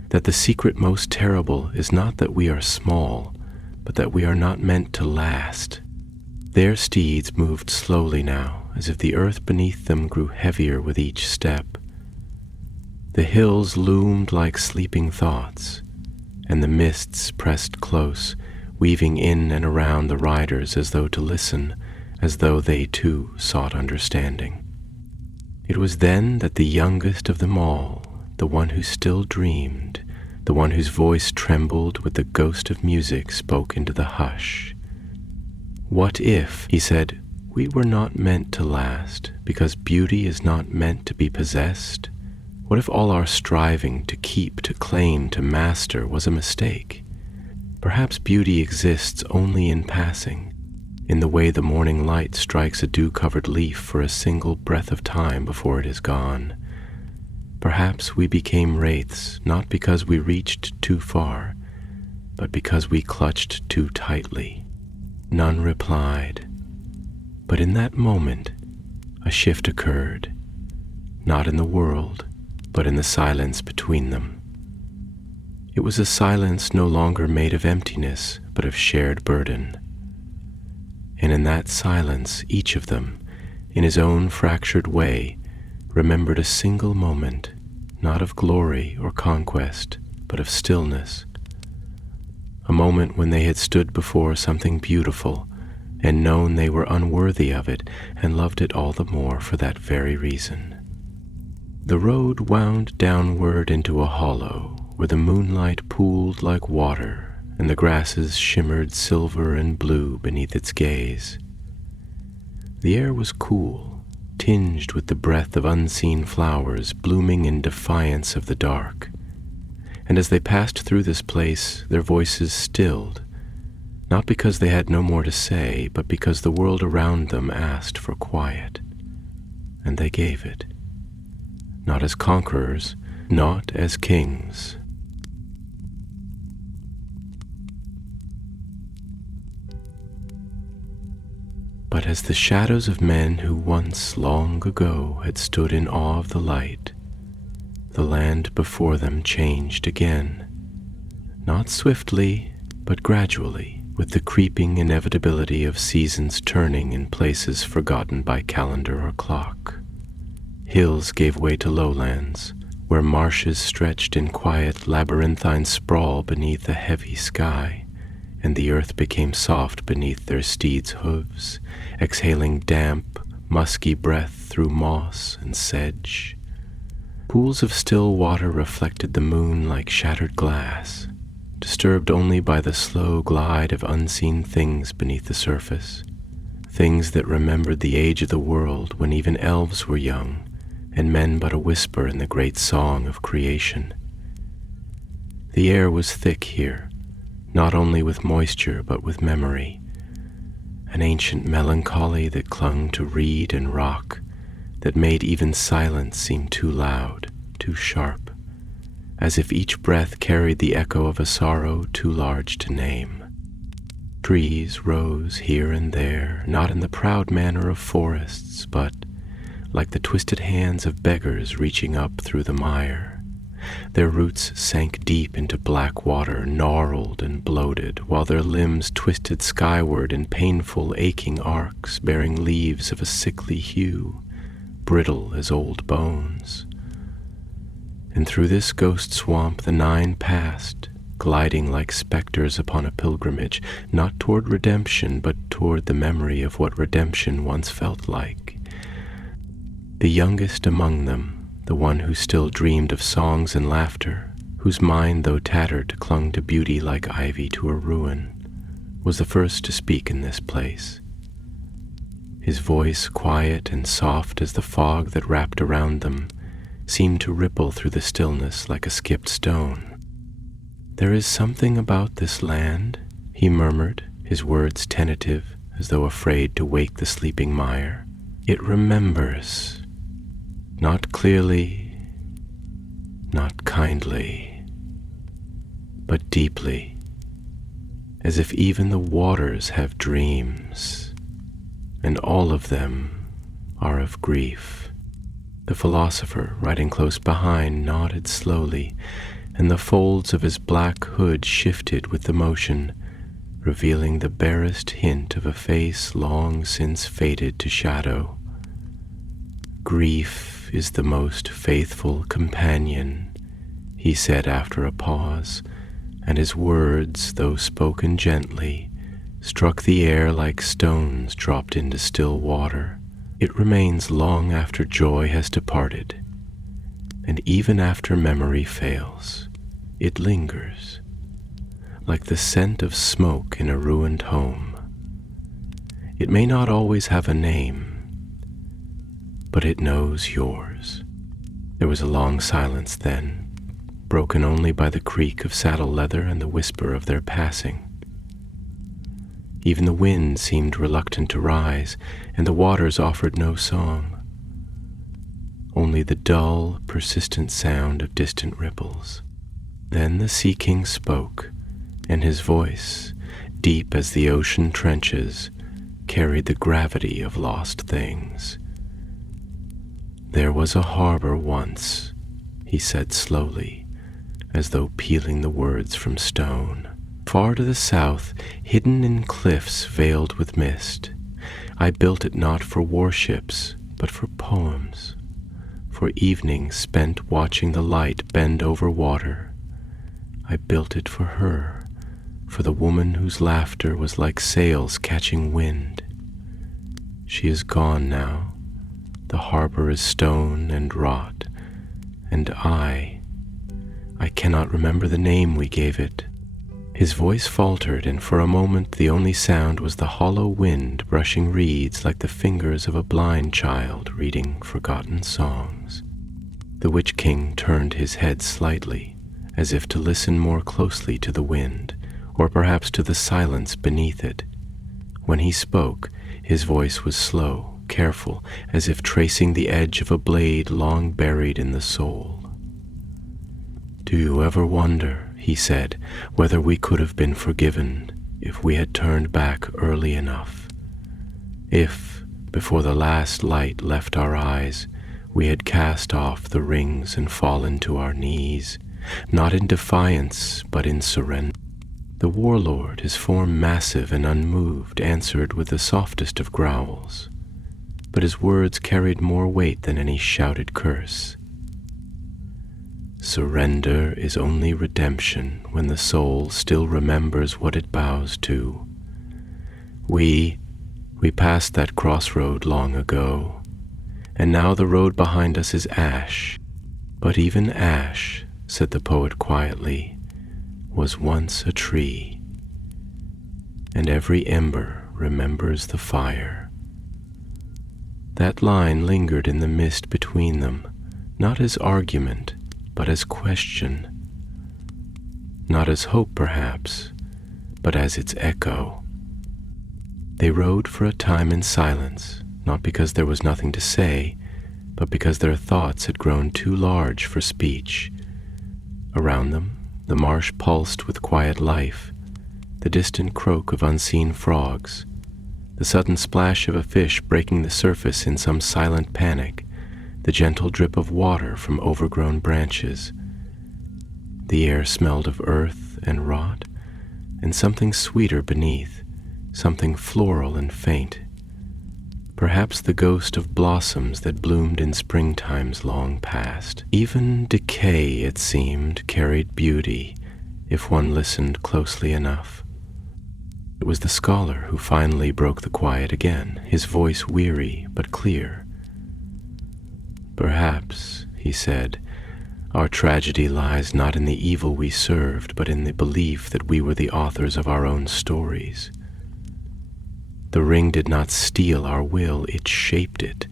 That the secret most terrible is not that we are small, but that we are not meant to last?" Their steeds moved slowly now, as if the earth beneath them grew heavier with each step. The hills loomed like sleeping thoughts, and the mists pressed close, weaving in and around the riders as though to listen, as though they too sought understanding. It was then that the youngest of them all, the one who still dreamed, the one whose voice trembled with the ghost of music, spoke into the hush. "What if," he said, "we were not meant to last, because beauty is not meant to be possessed? What if all our striving to keep, to claim, to master was a mistake? Perhaps beauty exists only in passing, in the way the morning light strikes a dew-covered leaf for a single breath of time before it is gone. Perhaps we became wraiths not because we reached too far, but because we clutched too tightly." None replied, but in that moment a shift occurred, not in the world, but in the silence between them. It was a silence no longer made of emptiness, but of shared burden. And in that silence, each of them, in his own fractured way, remembered a single moment, not of glory or conquest, but of stillness. A moment when they had stood before something beautiful and known they were unworthy of it and loved it all the more for that very reason. The road wound downward into a hollow where the moonlight pooled like water and the grasses shimmered silver and blue beneath its gaze. The air was cool, tinged with the breath of unseen flowers blooming in defiance of the dark. And as they passed through this place, their voices stilled, not because they had no more to say, but because the world around them asked for quiet. And they gave it. Not as conquerors, not as kings. But as the shadows of men who once, long ago, had stood in awe of the light, the land before them changed again, not swiftly, but gradually, with the creeping inevitability of seasons turning in places forgotten by calendar or clock. Hills gave way to lowlands, where marshes stretched in quiet labyrinthine sprawl beneath a heavy sky, and the earth became soft beneath their steeds' hooves, exhaling damp, musky breath through moss and sedge. Pools of still water reflected the moon like shattered glass, disturbed only by the slow glide of unseen things beneath the surface, things that remembered the age of the world when even elves were young, and men but a whisper in the great song of creation. The air was thick here, not only with moisture but with memory, an ancient melancholy that clung to reed and rock, that made even silence seem too loud, too sharp, as if each breath carried the echo of a sorrow too large to name. Trees rose here and there, not in the proud manner of forests, but like the twisted hands of beggars reaching up through the mire. Their roots sank deep into black water, gnarled and bloated, while their limbs twisted skyward in painful, aching arcs, bearing leaves of a sickly hue, brittle as old bones. And through this ghost swamp the nine passed, gliding like specters upon a pilgrimage, not toward redemption, but toward the memory of what redemption once felt like. The youngest among them, the one who still dreamed of songs and laughter, whose mind, though tattered, clung to beauty like ivy to a ruin, was the first to speak in this place. His voice, quiet and soft as the fog that wrapped around them, seemed to ripple through the stillness like a skipped stone. "There is something about this land," he murmured, his words tentative, as though afraid to wake the sleeping mire. "It remembers, not clearly, not kindly, but deeply, as if even the waters have dreams, and all of them are of grief." The philosopher, riding close behind, nodded slowly, and the folds of his black hood shifted with the motion, revealing the barest hint of a face long since faded to shadow. "Grief is the most faithful companion," he said after a pause, and his words, though spoken gently, struck the air like stones dropped into still water. "It remains long after joy has departed, and even after memory fails, it lingers, like the scent of smoke in a ruined home. It may not always have a name, but it knows yours." There was a long silence then, broken only by the creak of saddle leather and the whisper of their passing. Even the wind seemed reluctant to rise, and the waters offered no song, only the dull, persistent sound of distant ripples. Then the Sea King spoke, and his voice, deep as the ocean trenches, carried the gravity of lost things. "There was a harbor once," he said slowly, as though peeling the words from stone. Far to the south, hidden in cliffs veiled with mist, I built it not for warships, but for poems, for evenings spent watching the light bend over water. I built it for her, for the woman whose laughter was like sails catching wind. She is gone now. The harbor is stone and rot, and I cannot remember the name we gave it. His voice faltered, and for a moment the only sound was the hollow wind brushing reeds like the fingers of a blind child reading forgotten songs. The Witch King turned his head slightly, as if to listen more closely to the wind, or perhaps to the silence beneath it. When he spoke, his voice was slow, careful, as if tracing the edge of a blade long buried in the soul. "Do you ever wonder," he said, "whether we could have been forgiven if we had turned back early enough? If, before the last light left our eyes, we had cast off the rings and fallen to our knees, not in defiance, but in surrender?" The warlord, his form massive and unmoved, answered with the softest of growls, but his words carried more weight than any shouted curse. "Surrender is only redemption when the soul still remembers what it bows to. We passed that crossroad long ago, and now the road behind us is ash. But even ash," said the poet quietly, "was once a tree, and every ember remembers the fire." That line lingered in the mist between them, not as argument, but as question. Not as hope, perhaps, but as its echo. They rode for a time in silence, not because there was nothing to say, but because their thoughts had grown too large for speech. Around them, the marsh pulsed with quiet life, the distant croak of unseen frogs, the sudden splash of a fish breaking the surface in some silent panic, the gentle drip of water from overgrown branches. The air smelled of earth and rot, and something sweeter beneath, something floral and faint. Perhaps the ghost of blossoms that bloomed in springtimes long past. Even decay, it seemed, carried beauty, if one listened closely enough. It was the scholar who finally broke the quiet again, his voice weary but clear. "Perhaps," he said, "our tragedy lies not in the evil we served, but in the belief that we were the authors of our own stories. The ring did not steal our will, it shaped it,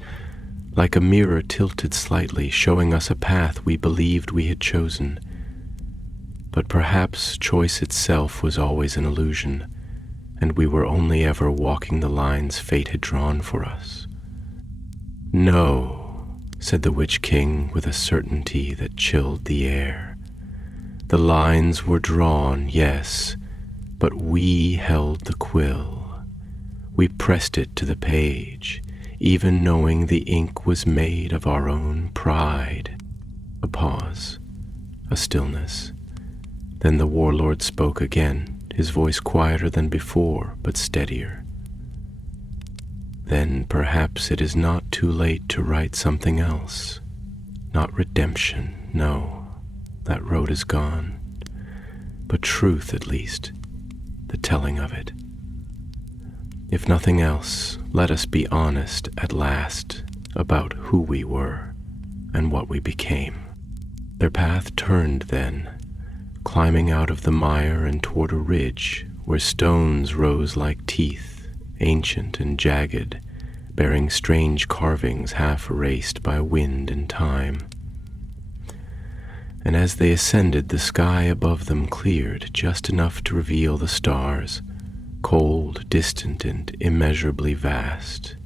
like a mirror tilted slightly, showing us a path we believed we had chosen. But perhaps choice itself was always an illusion, and we were only ever walking the lines fate had drawn for us." "No," said the Witch King with a certainty that chilled the air. "The lines were drawn, yes, but we held the quill. We pressed it to the page, even knowing the ink was made of our own pride." A pause, a stillness. Then the warlord spoke again, his voice quieter than before, but steadier. "Then perhaps it is not too late to write something else. Not redemption, no, that road is gone, but truth at least, the telling of it. If nothing else, let us be honest at last about who we were and what we became." Their path turned then, climbing out of the mire and toward a ridge where stones rose like teeth, ancient and jagged, bearing strange carvings half erased by wind and time. And as they ascended, the sky above them cleared just enough to reveal the stars, cold, distant, and immeasurably vast.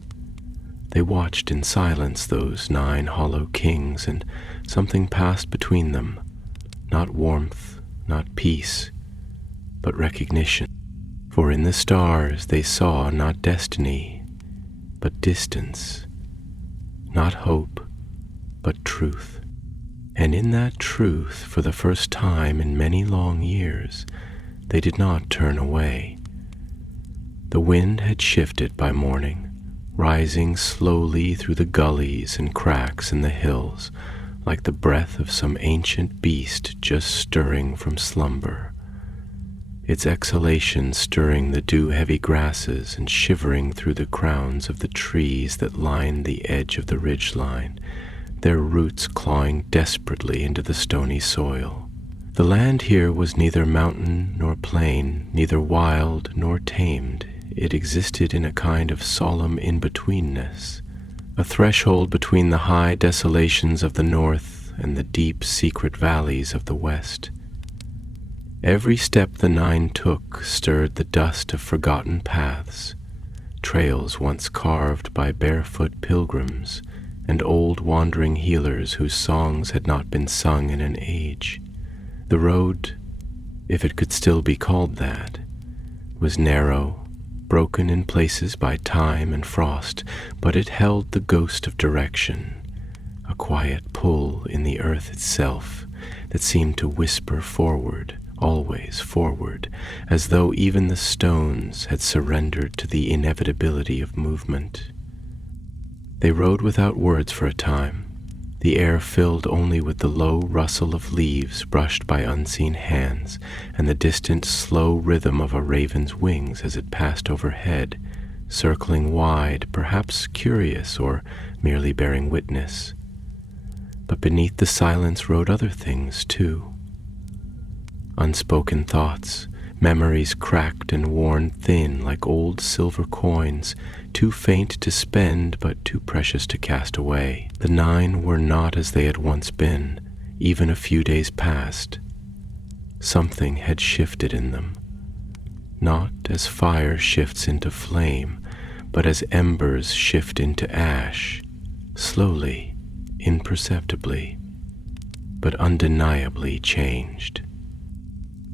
They watched in silence those 9 hollow kings, and something passed between them, not warmth, not peace, but recognition. For in the stars they saw not destiny, but distance, not hope, but truth. And in that truth, for the first time in many long years, they did not turn away. The wind had shifted by morning, rising slowly through the gullies and cracks in the hills, like the breath of some ancient beast just stirring from slumber, its exhalation stirring the dew-heavy grasses and shivering through the crowns of the trees that lined the edge of the ridgeline, their roots clawing desperately into the stony soil. The land here was neither mountain nor plain, neither wild nor tamed. It existed in a kind of solemn in-betweenness, a threshold between the high desolations of the north and the deep secret valleys of the west. Every step the nine took stirred the dust of forgotten paths, trails once carved by barefoot pilgrims and old wandering healers whose songs had not been sung in an age. The road, if it could still be called that, was narrow, broken in places by time and frost, but it held the ghost of direction, a quiet pull in the earth itself that seemed to whisper forward, always forward, as though even the stones had surrendered to the inevitability of movement. They rode without words for a time, the air filled only with the low rustle of leaves brushed by unseen hands and the distant slow rhythm of a raven's wings as it passed overhead, circling wide, perhaps curious or merely bearing witness. But beneath the silence rode other things too. Unspoken thoughts, memories cracked and worn thin like old silver coins, too faint to spend but too precious to cast away. The nine were not as they had once been, even a few days past. Something had shifted in them, not as fire shifts into flame, but as embers shift into ash, slowly, imperceptibly, but undeniably changed.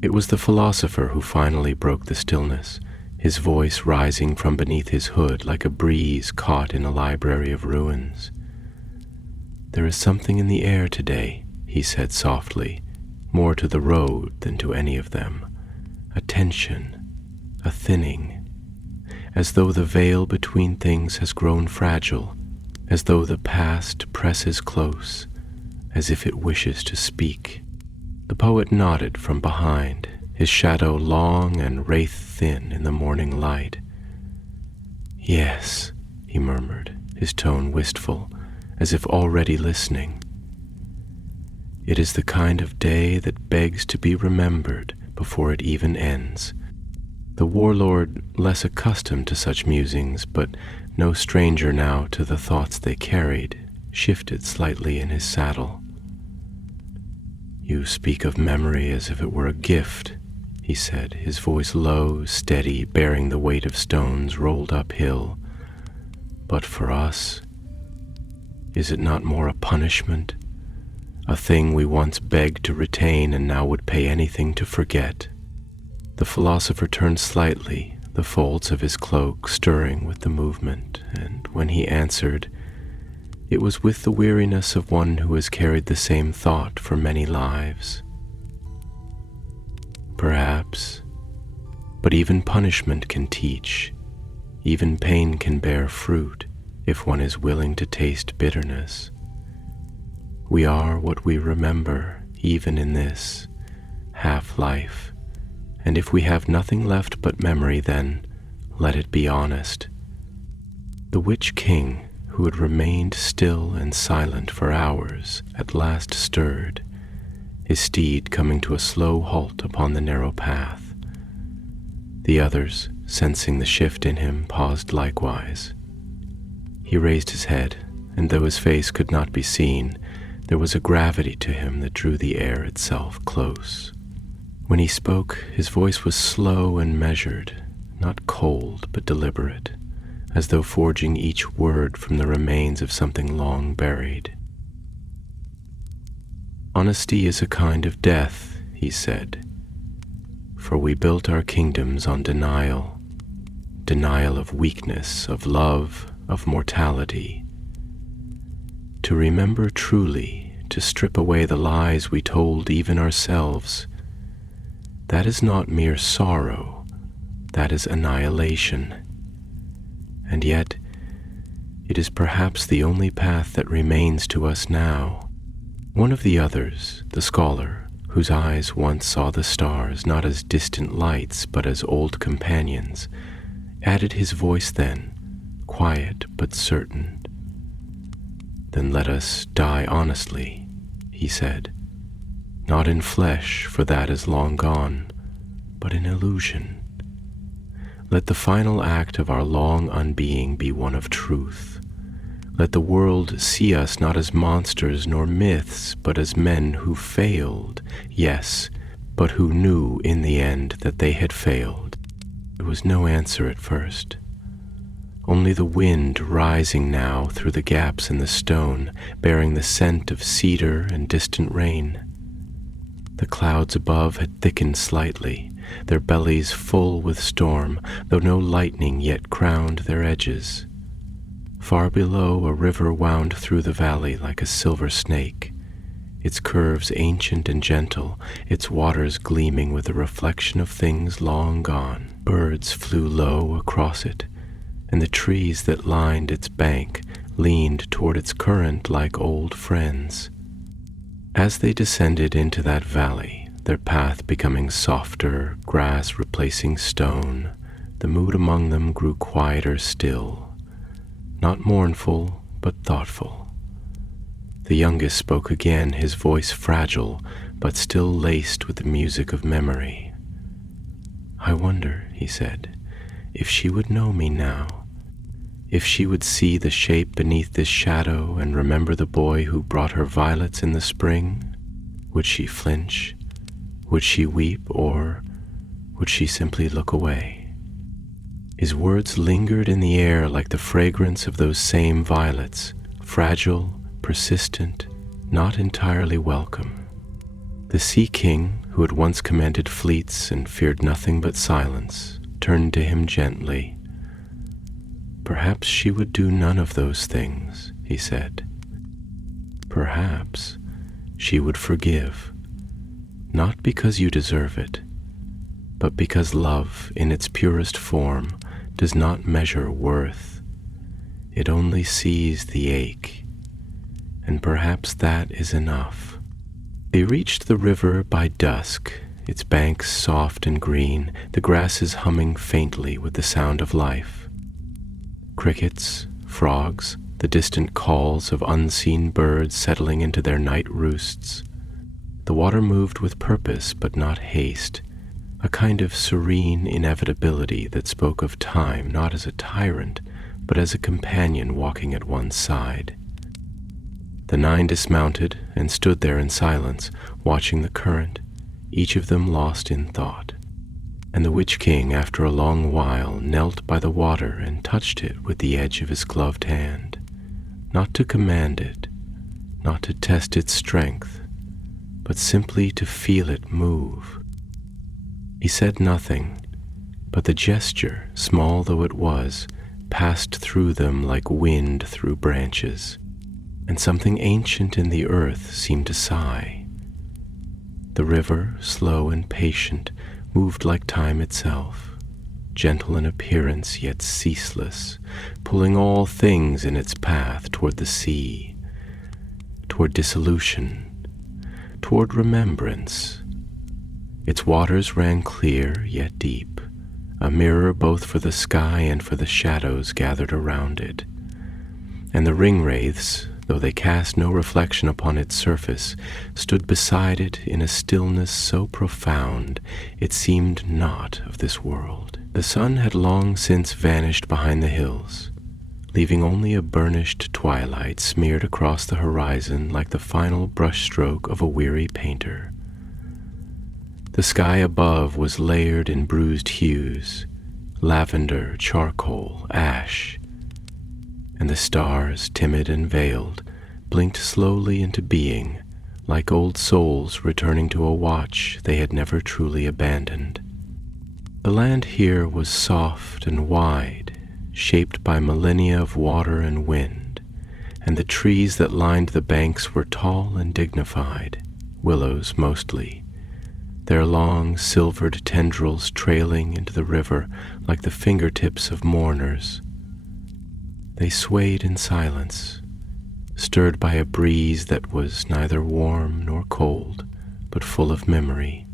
It was the philosopher who finally broke the stillness, his voice rising from beneath his hood like a breeze caught in a library of ruins. "There is something in the air today," he said softly, more to the road than to any of them. A tension, a thinning, as though the veil between things has grown fragile, as though the past presses close, as if it wishes to speak. The poet nodded from behind, his shadow long and wraith-thin in the morning light. "Yes," he murmured, his tone wistful, as if already listening. "It is the kind of day that begs to be remembered before it even ends." The warlord, less accustomed to such musings, but no stranger now to the thoughts they carried, shifted slightly in his saddle. "You speak of memory as if it were a gift," he said, his voice low, steady, bearing the weight of stones rolled uphill. "But for us, is it not more a punishment? A thing we once begged to retain and now would pay anything to forget?" The philosopher turned slightly, the folds of his cloak stirring with the movement, and when he answered, it was with the weariness of one who has carried the same thought for many lives. "Perhaps, but even punishment can teach, even pain can bear fruit if one is willing to taste bitterness. We are what we remember, even in this half-life, and if we have nothing left but memory, then let it be honest." The Witch King, who had remained still and silent for hours, at last stirred, his steed coming to a slow halt upon the narrow path. The others, sensing the shift in him, paused likewise. He raised his head, and though his face could not be seen, there was a gravity to him that drew the air itself close. When he spoke, his voice was slow and measured, not cold but deliberate, as though forging each word from the remains of something long buried. "Honesty is a kind of death," he said, "for we built our kingdoms on denial, denial of weakness, of love, of mortality. To remember truly, to strip away the lies we told even ourselves. That is not mere sorrow, that is annihilation. And yet, it is perhaps the only path that remains to us now. One of the others, the scholar, whose eyes once saw the stars not as distant lights but as old companions, added his voice then, quiet but certain. "Then let us die honestly," he said, "not in flesh, for that is long gone, but in illusion. Let the final act of our long unbeing be one of truth. Let the world see us not as monsters nor myths, but as men who failed, yes, but who knew in the end that they had failed." There was no answer at first, only the wind rising now through the gaps in the stone, bearing the scent of cedar and distant rain. The clouds above had thickened slightly, their bellies full with storm, though no lightning yet crowned their edges. Far below, a river wound through the valley like a silver snake, its curves ancient and gentle, its waters gleaming with the reflection of things long gone. Birds flew low across it, and the trees that lined its bank leaned toward its current like old friends. As they descended into that valley, their path becoming softer, grass replacing stone, the mood among them grew quieter still, not mournful, but thoughtful. The youngest spoke again, his voice fragile, but still laced with the music of memory. "I wonder," he said, "if she would know me now, if she would see the shape beneath this shadow and remember the boy who brought her violets in the spring. Would she flinch? Would she weep, or would she simply look away?" His words lingered in the air like the fragrance of those same violets, fragile, persistent, not entirely welcome. The Sea King, who had once commanded fleets and feared nothing but silence, turned to him gently. "Perhaps she would do none of those things," he said. "Perhaps she would forgive, not because you deserve it, but because love in its purest form does not measure worth. It only sees the ache, and perhaps that is enough." They reached the river by dusk, its banks soft and green, the grasses humming faintly with the sound of life. Crickets, frogs, the distant calls of unseen birds settling into their night roosts. The water moved with purpose but not haste, a kind of serene inevitability that spoke of time not as a tyrant, but as a companion walking at one's side. The 9 dismounted and stood there in silence, watching the current, each of them lost in thought. And the Witch King, after a long while, knelt by the water and touched it with the edge of his gloved hand, not to command it, not to test its strength, but simply to feel it move. He said nothing, but the gesture, small though it was, passed through them like wind through branches, and something ancient in the earth seemed to sigh. The river, slow and patient, moved like time itself, gentle in appearance yet ceaseless, pulling all things in its path toward the sea, toward dissolution, toward remembrance. Its waters ran clear yet deep, a mirror both for the sky and for the shadows gathered around it. And the Ringwraiths, though they cast no reflection upon its surface, stood beside it in a stillness so profound it seemed not of this world. The sun had long since vanished behind the hills, leaving only a burnished twilight smeared across the horizon like the final brushstroke of a weary painter. The sky above was layered in bruised hues, lavender, charcoal, ash, and the stars, timid and veiled, blinked slowly into being, like old souls returning to a watch they had never truly abandoned. The land here was soft and wide, shaped by millennia of water and wind, and the trees that lined the banks were tall and dignified, willows mostly, their long silvered tendrils trailing into the river like the fingertips of mourners. They swayed in silence, stirred by a breeze that was neither warm nor cold, but full of memory.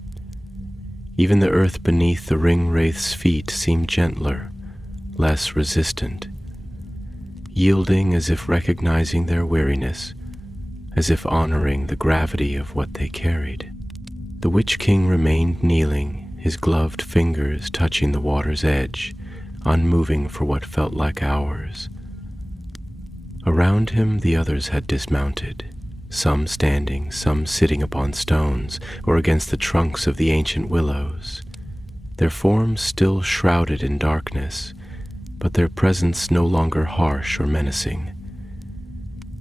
Even the earth beneath the Ringwraiths' feet seemed gentler, less resistant, yielding as if recognizing their weariness, as if honoring the gravity of what they carried. The Witch King remained kneeling, his gloved fingers touching the water's edge, unmoving for what felt like hours. Around him the others had dismounted, some standing, some sitting upon stones or against the trunks of the ancient willows, their forms still shrouded in darkness, but their presence no longer harsh or menacing.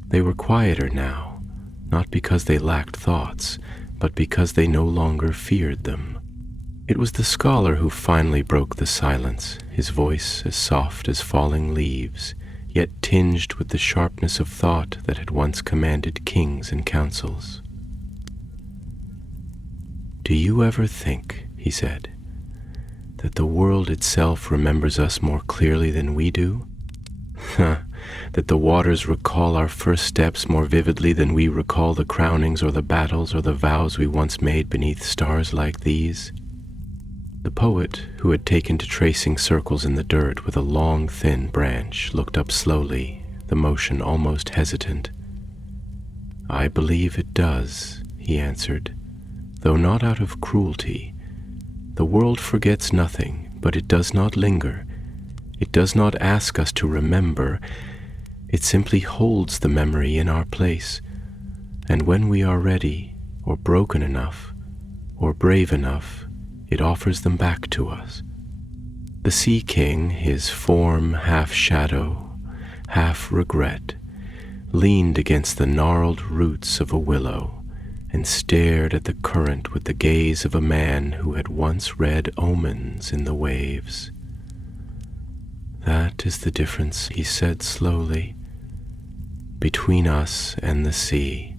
They were quieter now, not because they lacked thoughts, but because they no longer feared them. It was the scholar who finally broke the silence, his voice as soft as falling leaves, yet tinged with the sharpness of thought that had once commanded kings and councils. "Do you ever think," he said, "that the world itself remembers us more clearly than we do? That the waters recall our first steps more vividly than we recall the crownings or the battles or the vows we once made beneath stars like these?" The poet, who had taken to tracing circles in the dirt with a long, thin branch, looked up slowly, the motion almost hesitant. "I believe it does," he answered, "though not out of cruelty. The world forgets nothing, but it does not linger. It does not ask us to remember. It simply holds the memory in our place, and when we are ready, or broken enough, or brave enough, it offers them back to us." The Sea King, his form half shadow, half regret, leaned against the gnarled roots of a willow and stared at the current with the gaze of a man who had once read omens in the waves. "That is the difference," he said slowly, "between us and the sea.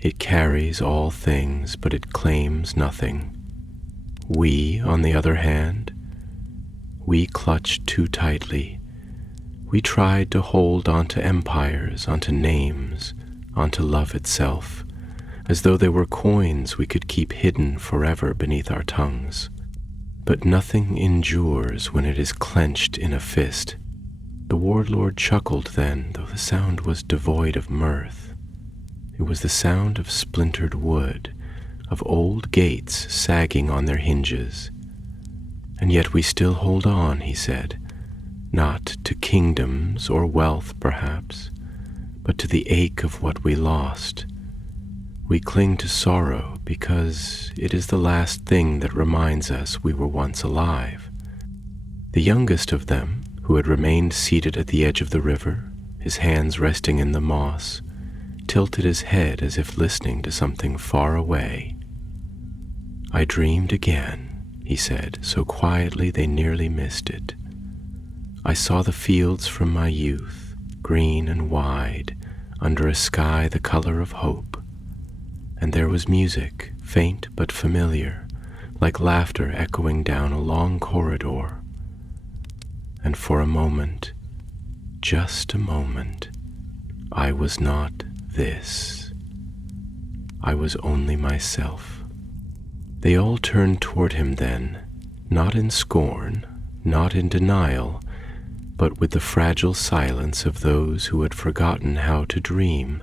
It carries all things, but it claims nothing. We, on the other hand, we clutched too tightly. We tried to hold onto empires, onto names, onto love itself, as though they were coins we could keep hidden forever beneath our tongues. But nothing endures when it is clenched in a fist." The warlord chuckled then, though the sound was devoid of mirth. It was the sound of splintered wood, of old gates sagging on their hinges. "And yet we still hold on," he said, "not to kingdoms or wealth perhaps, but to the ache of what we lost. We cling to sorrow because it is the last thing that reminds us we were once alive." The youngest of them, who had remained seated at the edge of the river, his hands resting in the moss, tilted his head as if listening to something far away. "I dreamed again," he said, so quietly they nearly missed it. "I saw the fields from my youth, green and wide, under a sky the color of hope. And there was music, faint but familiar, like laughter echoing down a long corridor. And for a moment, just a moment, I was not this. I was only myself." They all turned toward him then, not in scorn, not in denial, but with the fragile silence of those who had forgotten how to dream.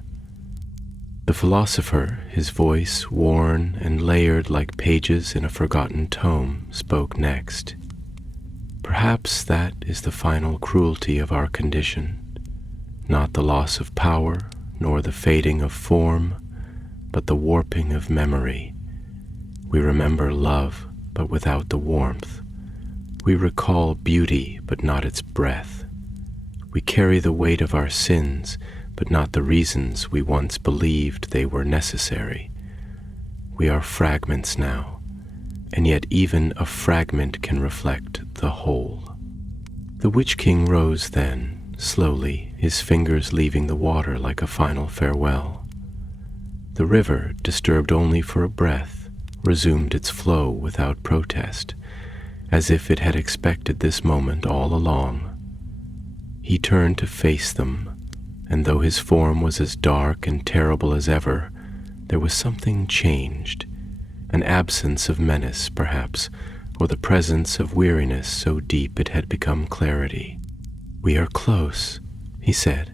The philosopher, his voice worn and layered like pages in a forgotten tome, spoke next. "Perhaps that is the final cruelty of our condition, not the loss of power, nor the fading of form, but the warping of memory. We remember love, but without the warmth. We recall beauty, but not its breath. We carry the weight of our sins, but not the reasons we once believed they were necessary. We are fragments now, and yet even a fragment can reflect the whole." The Witch King rose then, slowly, his fingers leaving the water like a final farewell. The river, disturbed only for a breath, resumed its flow without protest, as if it had expected this moment all along. He turned to face them, and though his form was as dark and terrible as ever, there was something changed, an absence of menace, perhaps, or the presence of weariness so deep it had become clarity. "We are close," he said,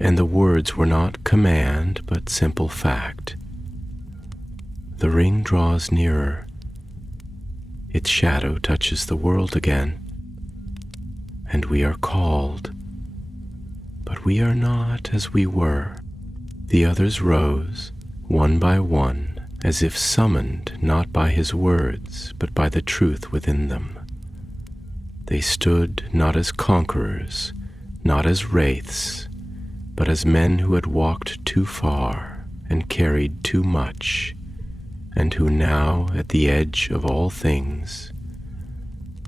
and the words were not command but simple fact. The ring draws nearer. Its shadow touches the world again, and we are called. But we are not as we were. The others rose, one by one, as if summoned not by his words, but by the truth within them. They stood not as conquerors, not as wraiths, but as men who had walked too far and carried too much, and who now, at the edge of all things,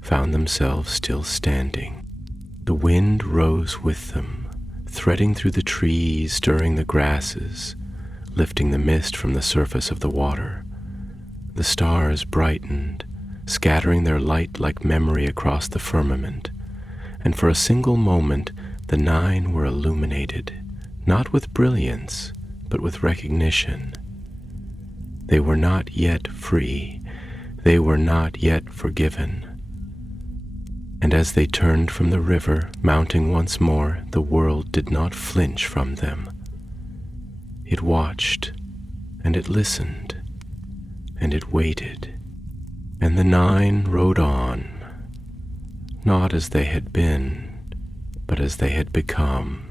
found themselves still standing. The wind rose with them, threading through the trees, stirring the grasses, lifting the mist from the surface of the water. The stars brightened, scattering their light like memory across the firmament, and for a single moment the nine were illuminated, not with brilliance, but with recognition. They were not yet free, they were not yet forgiven. And as they turned from the river, mounting once more, the world did not flinch from them. It watched, and it listened, and it waited, and the nine rode on, not as they had been, but as they had become,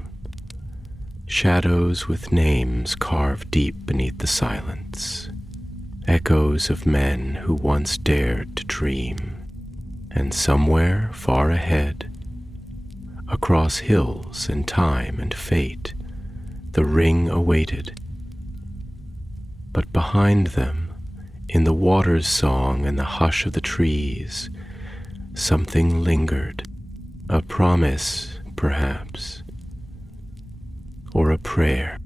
shadows with names carved deep beneath the silence, echoes of men who once dared to dream. And somewhere far ahead, across hills and time and fate, the ring awaited. But behind them, in the water's song and the hush of the trees, something lingered, a promise, perhaps, or a prayer.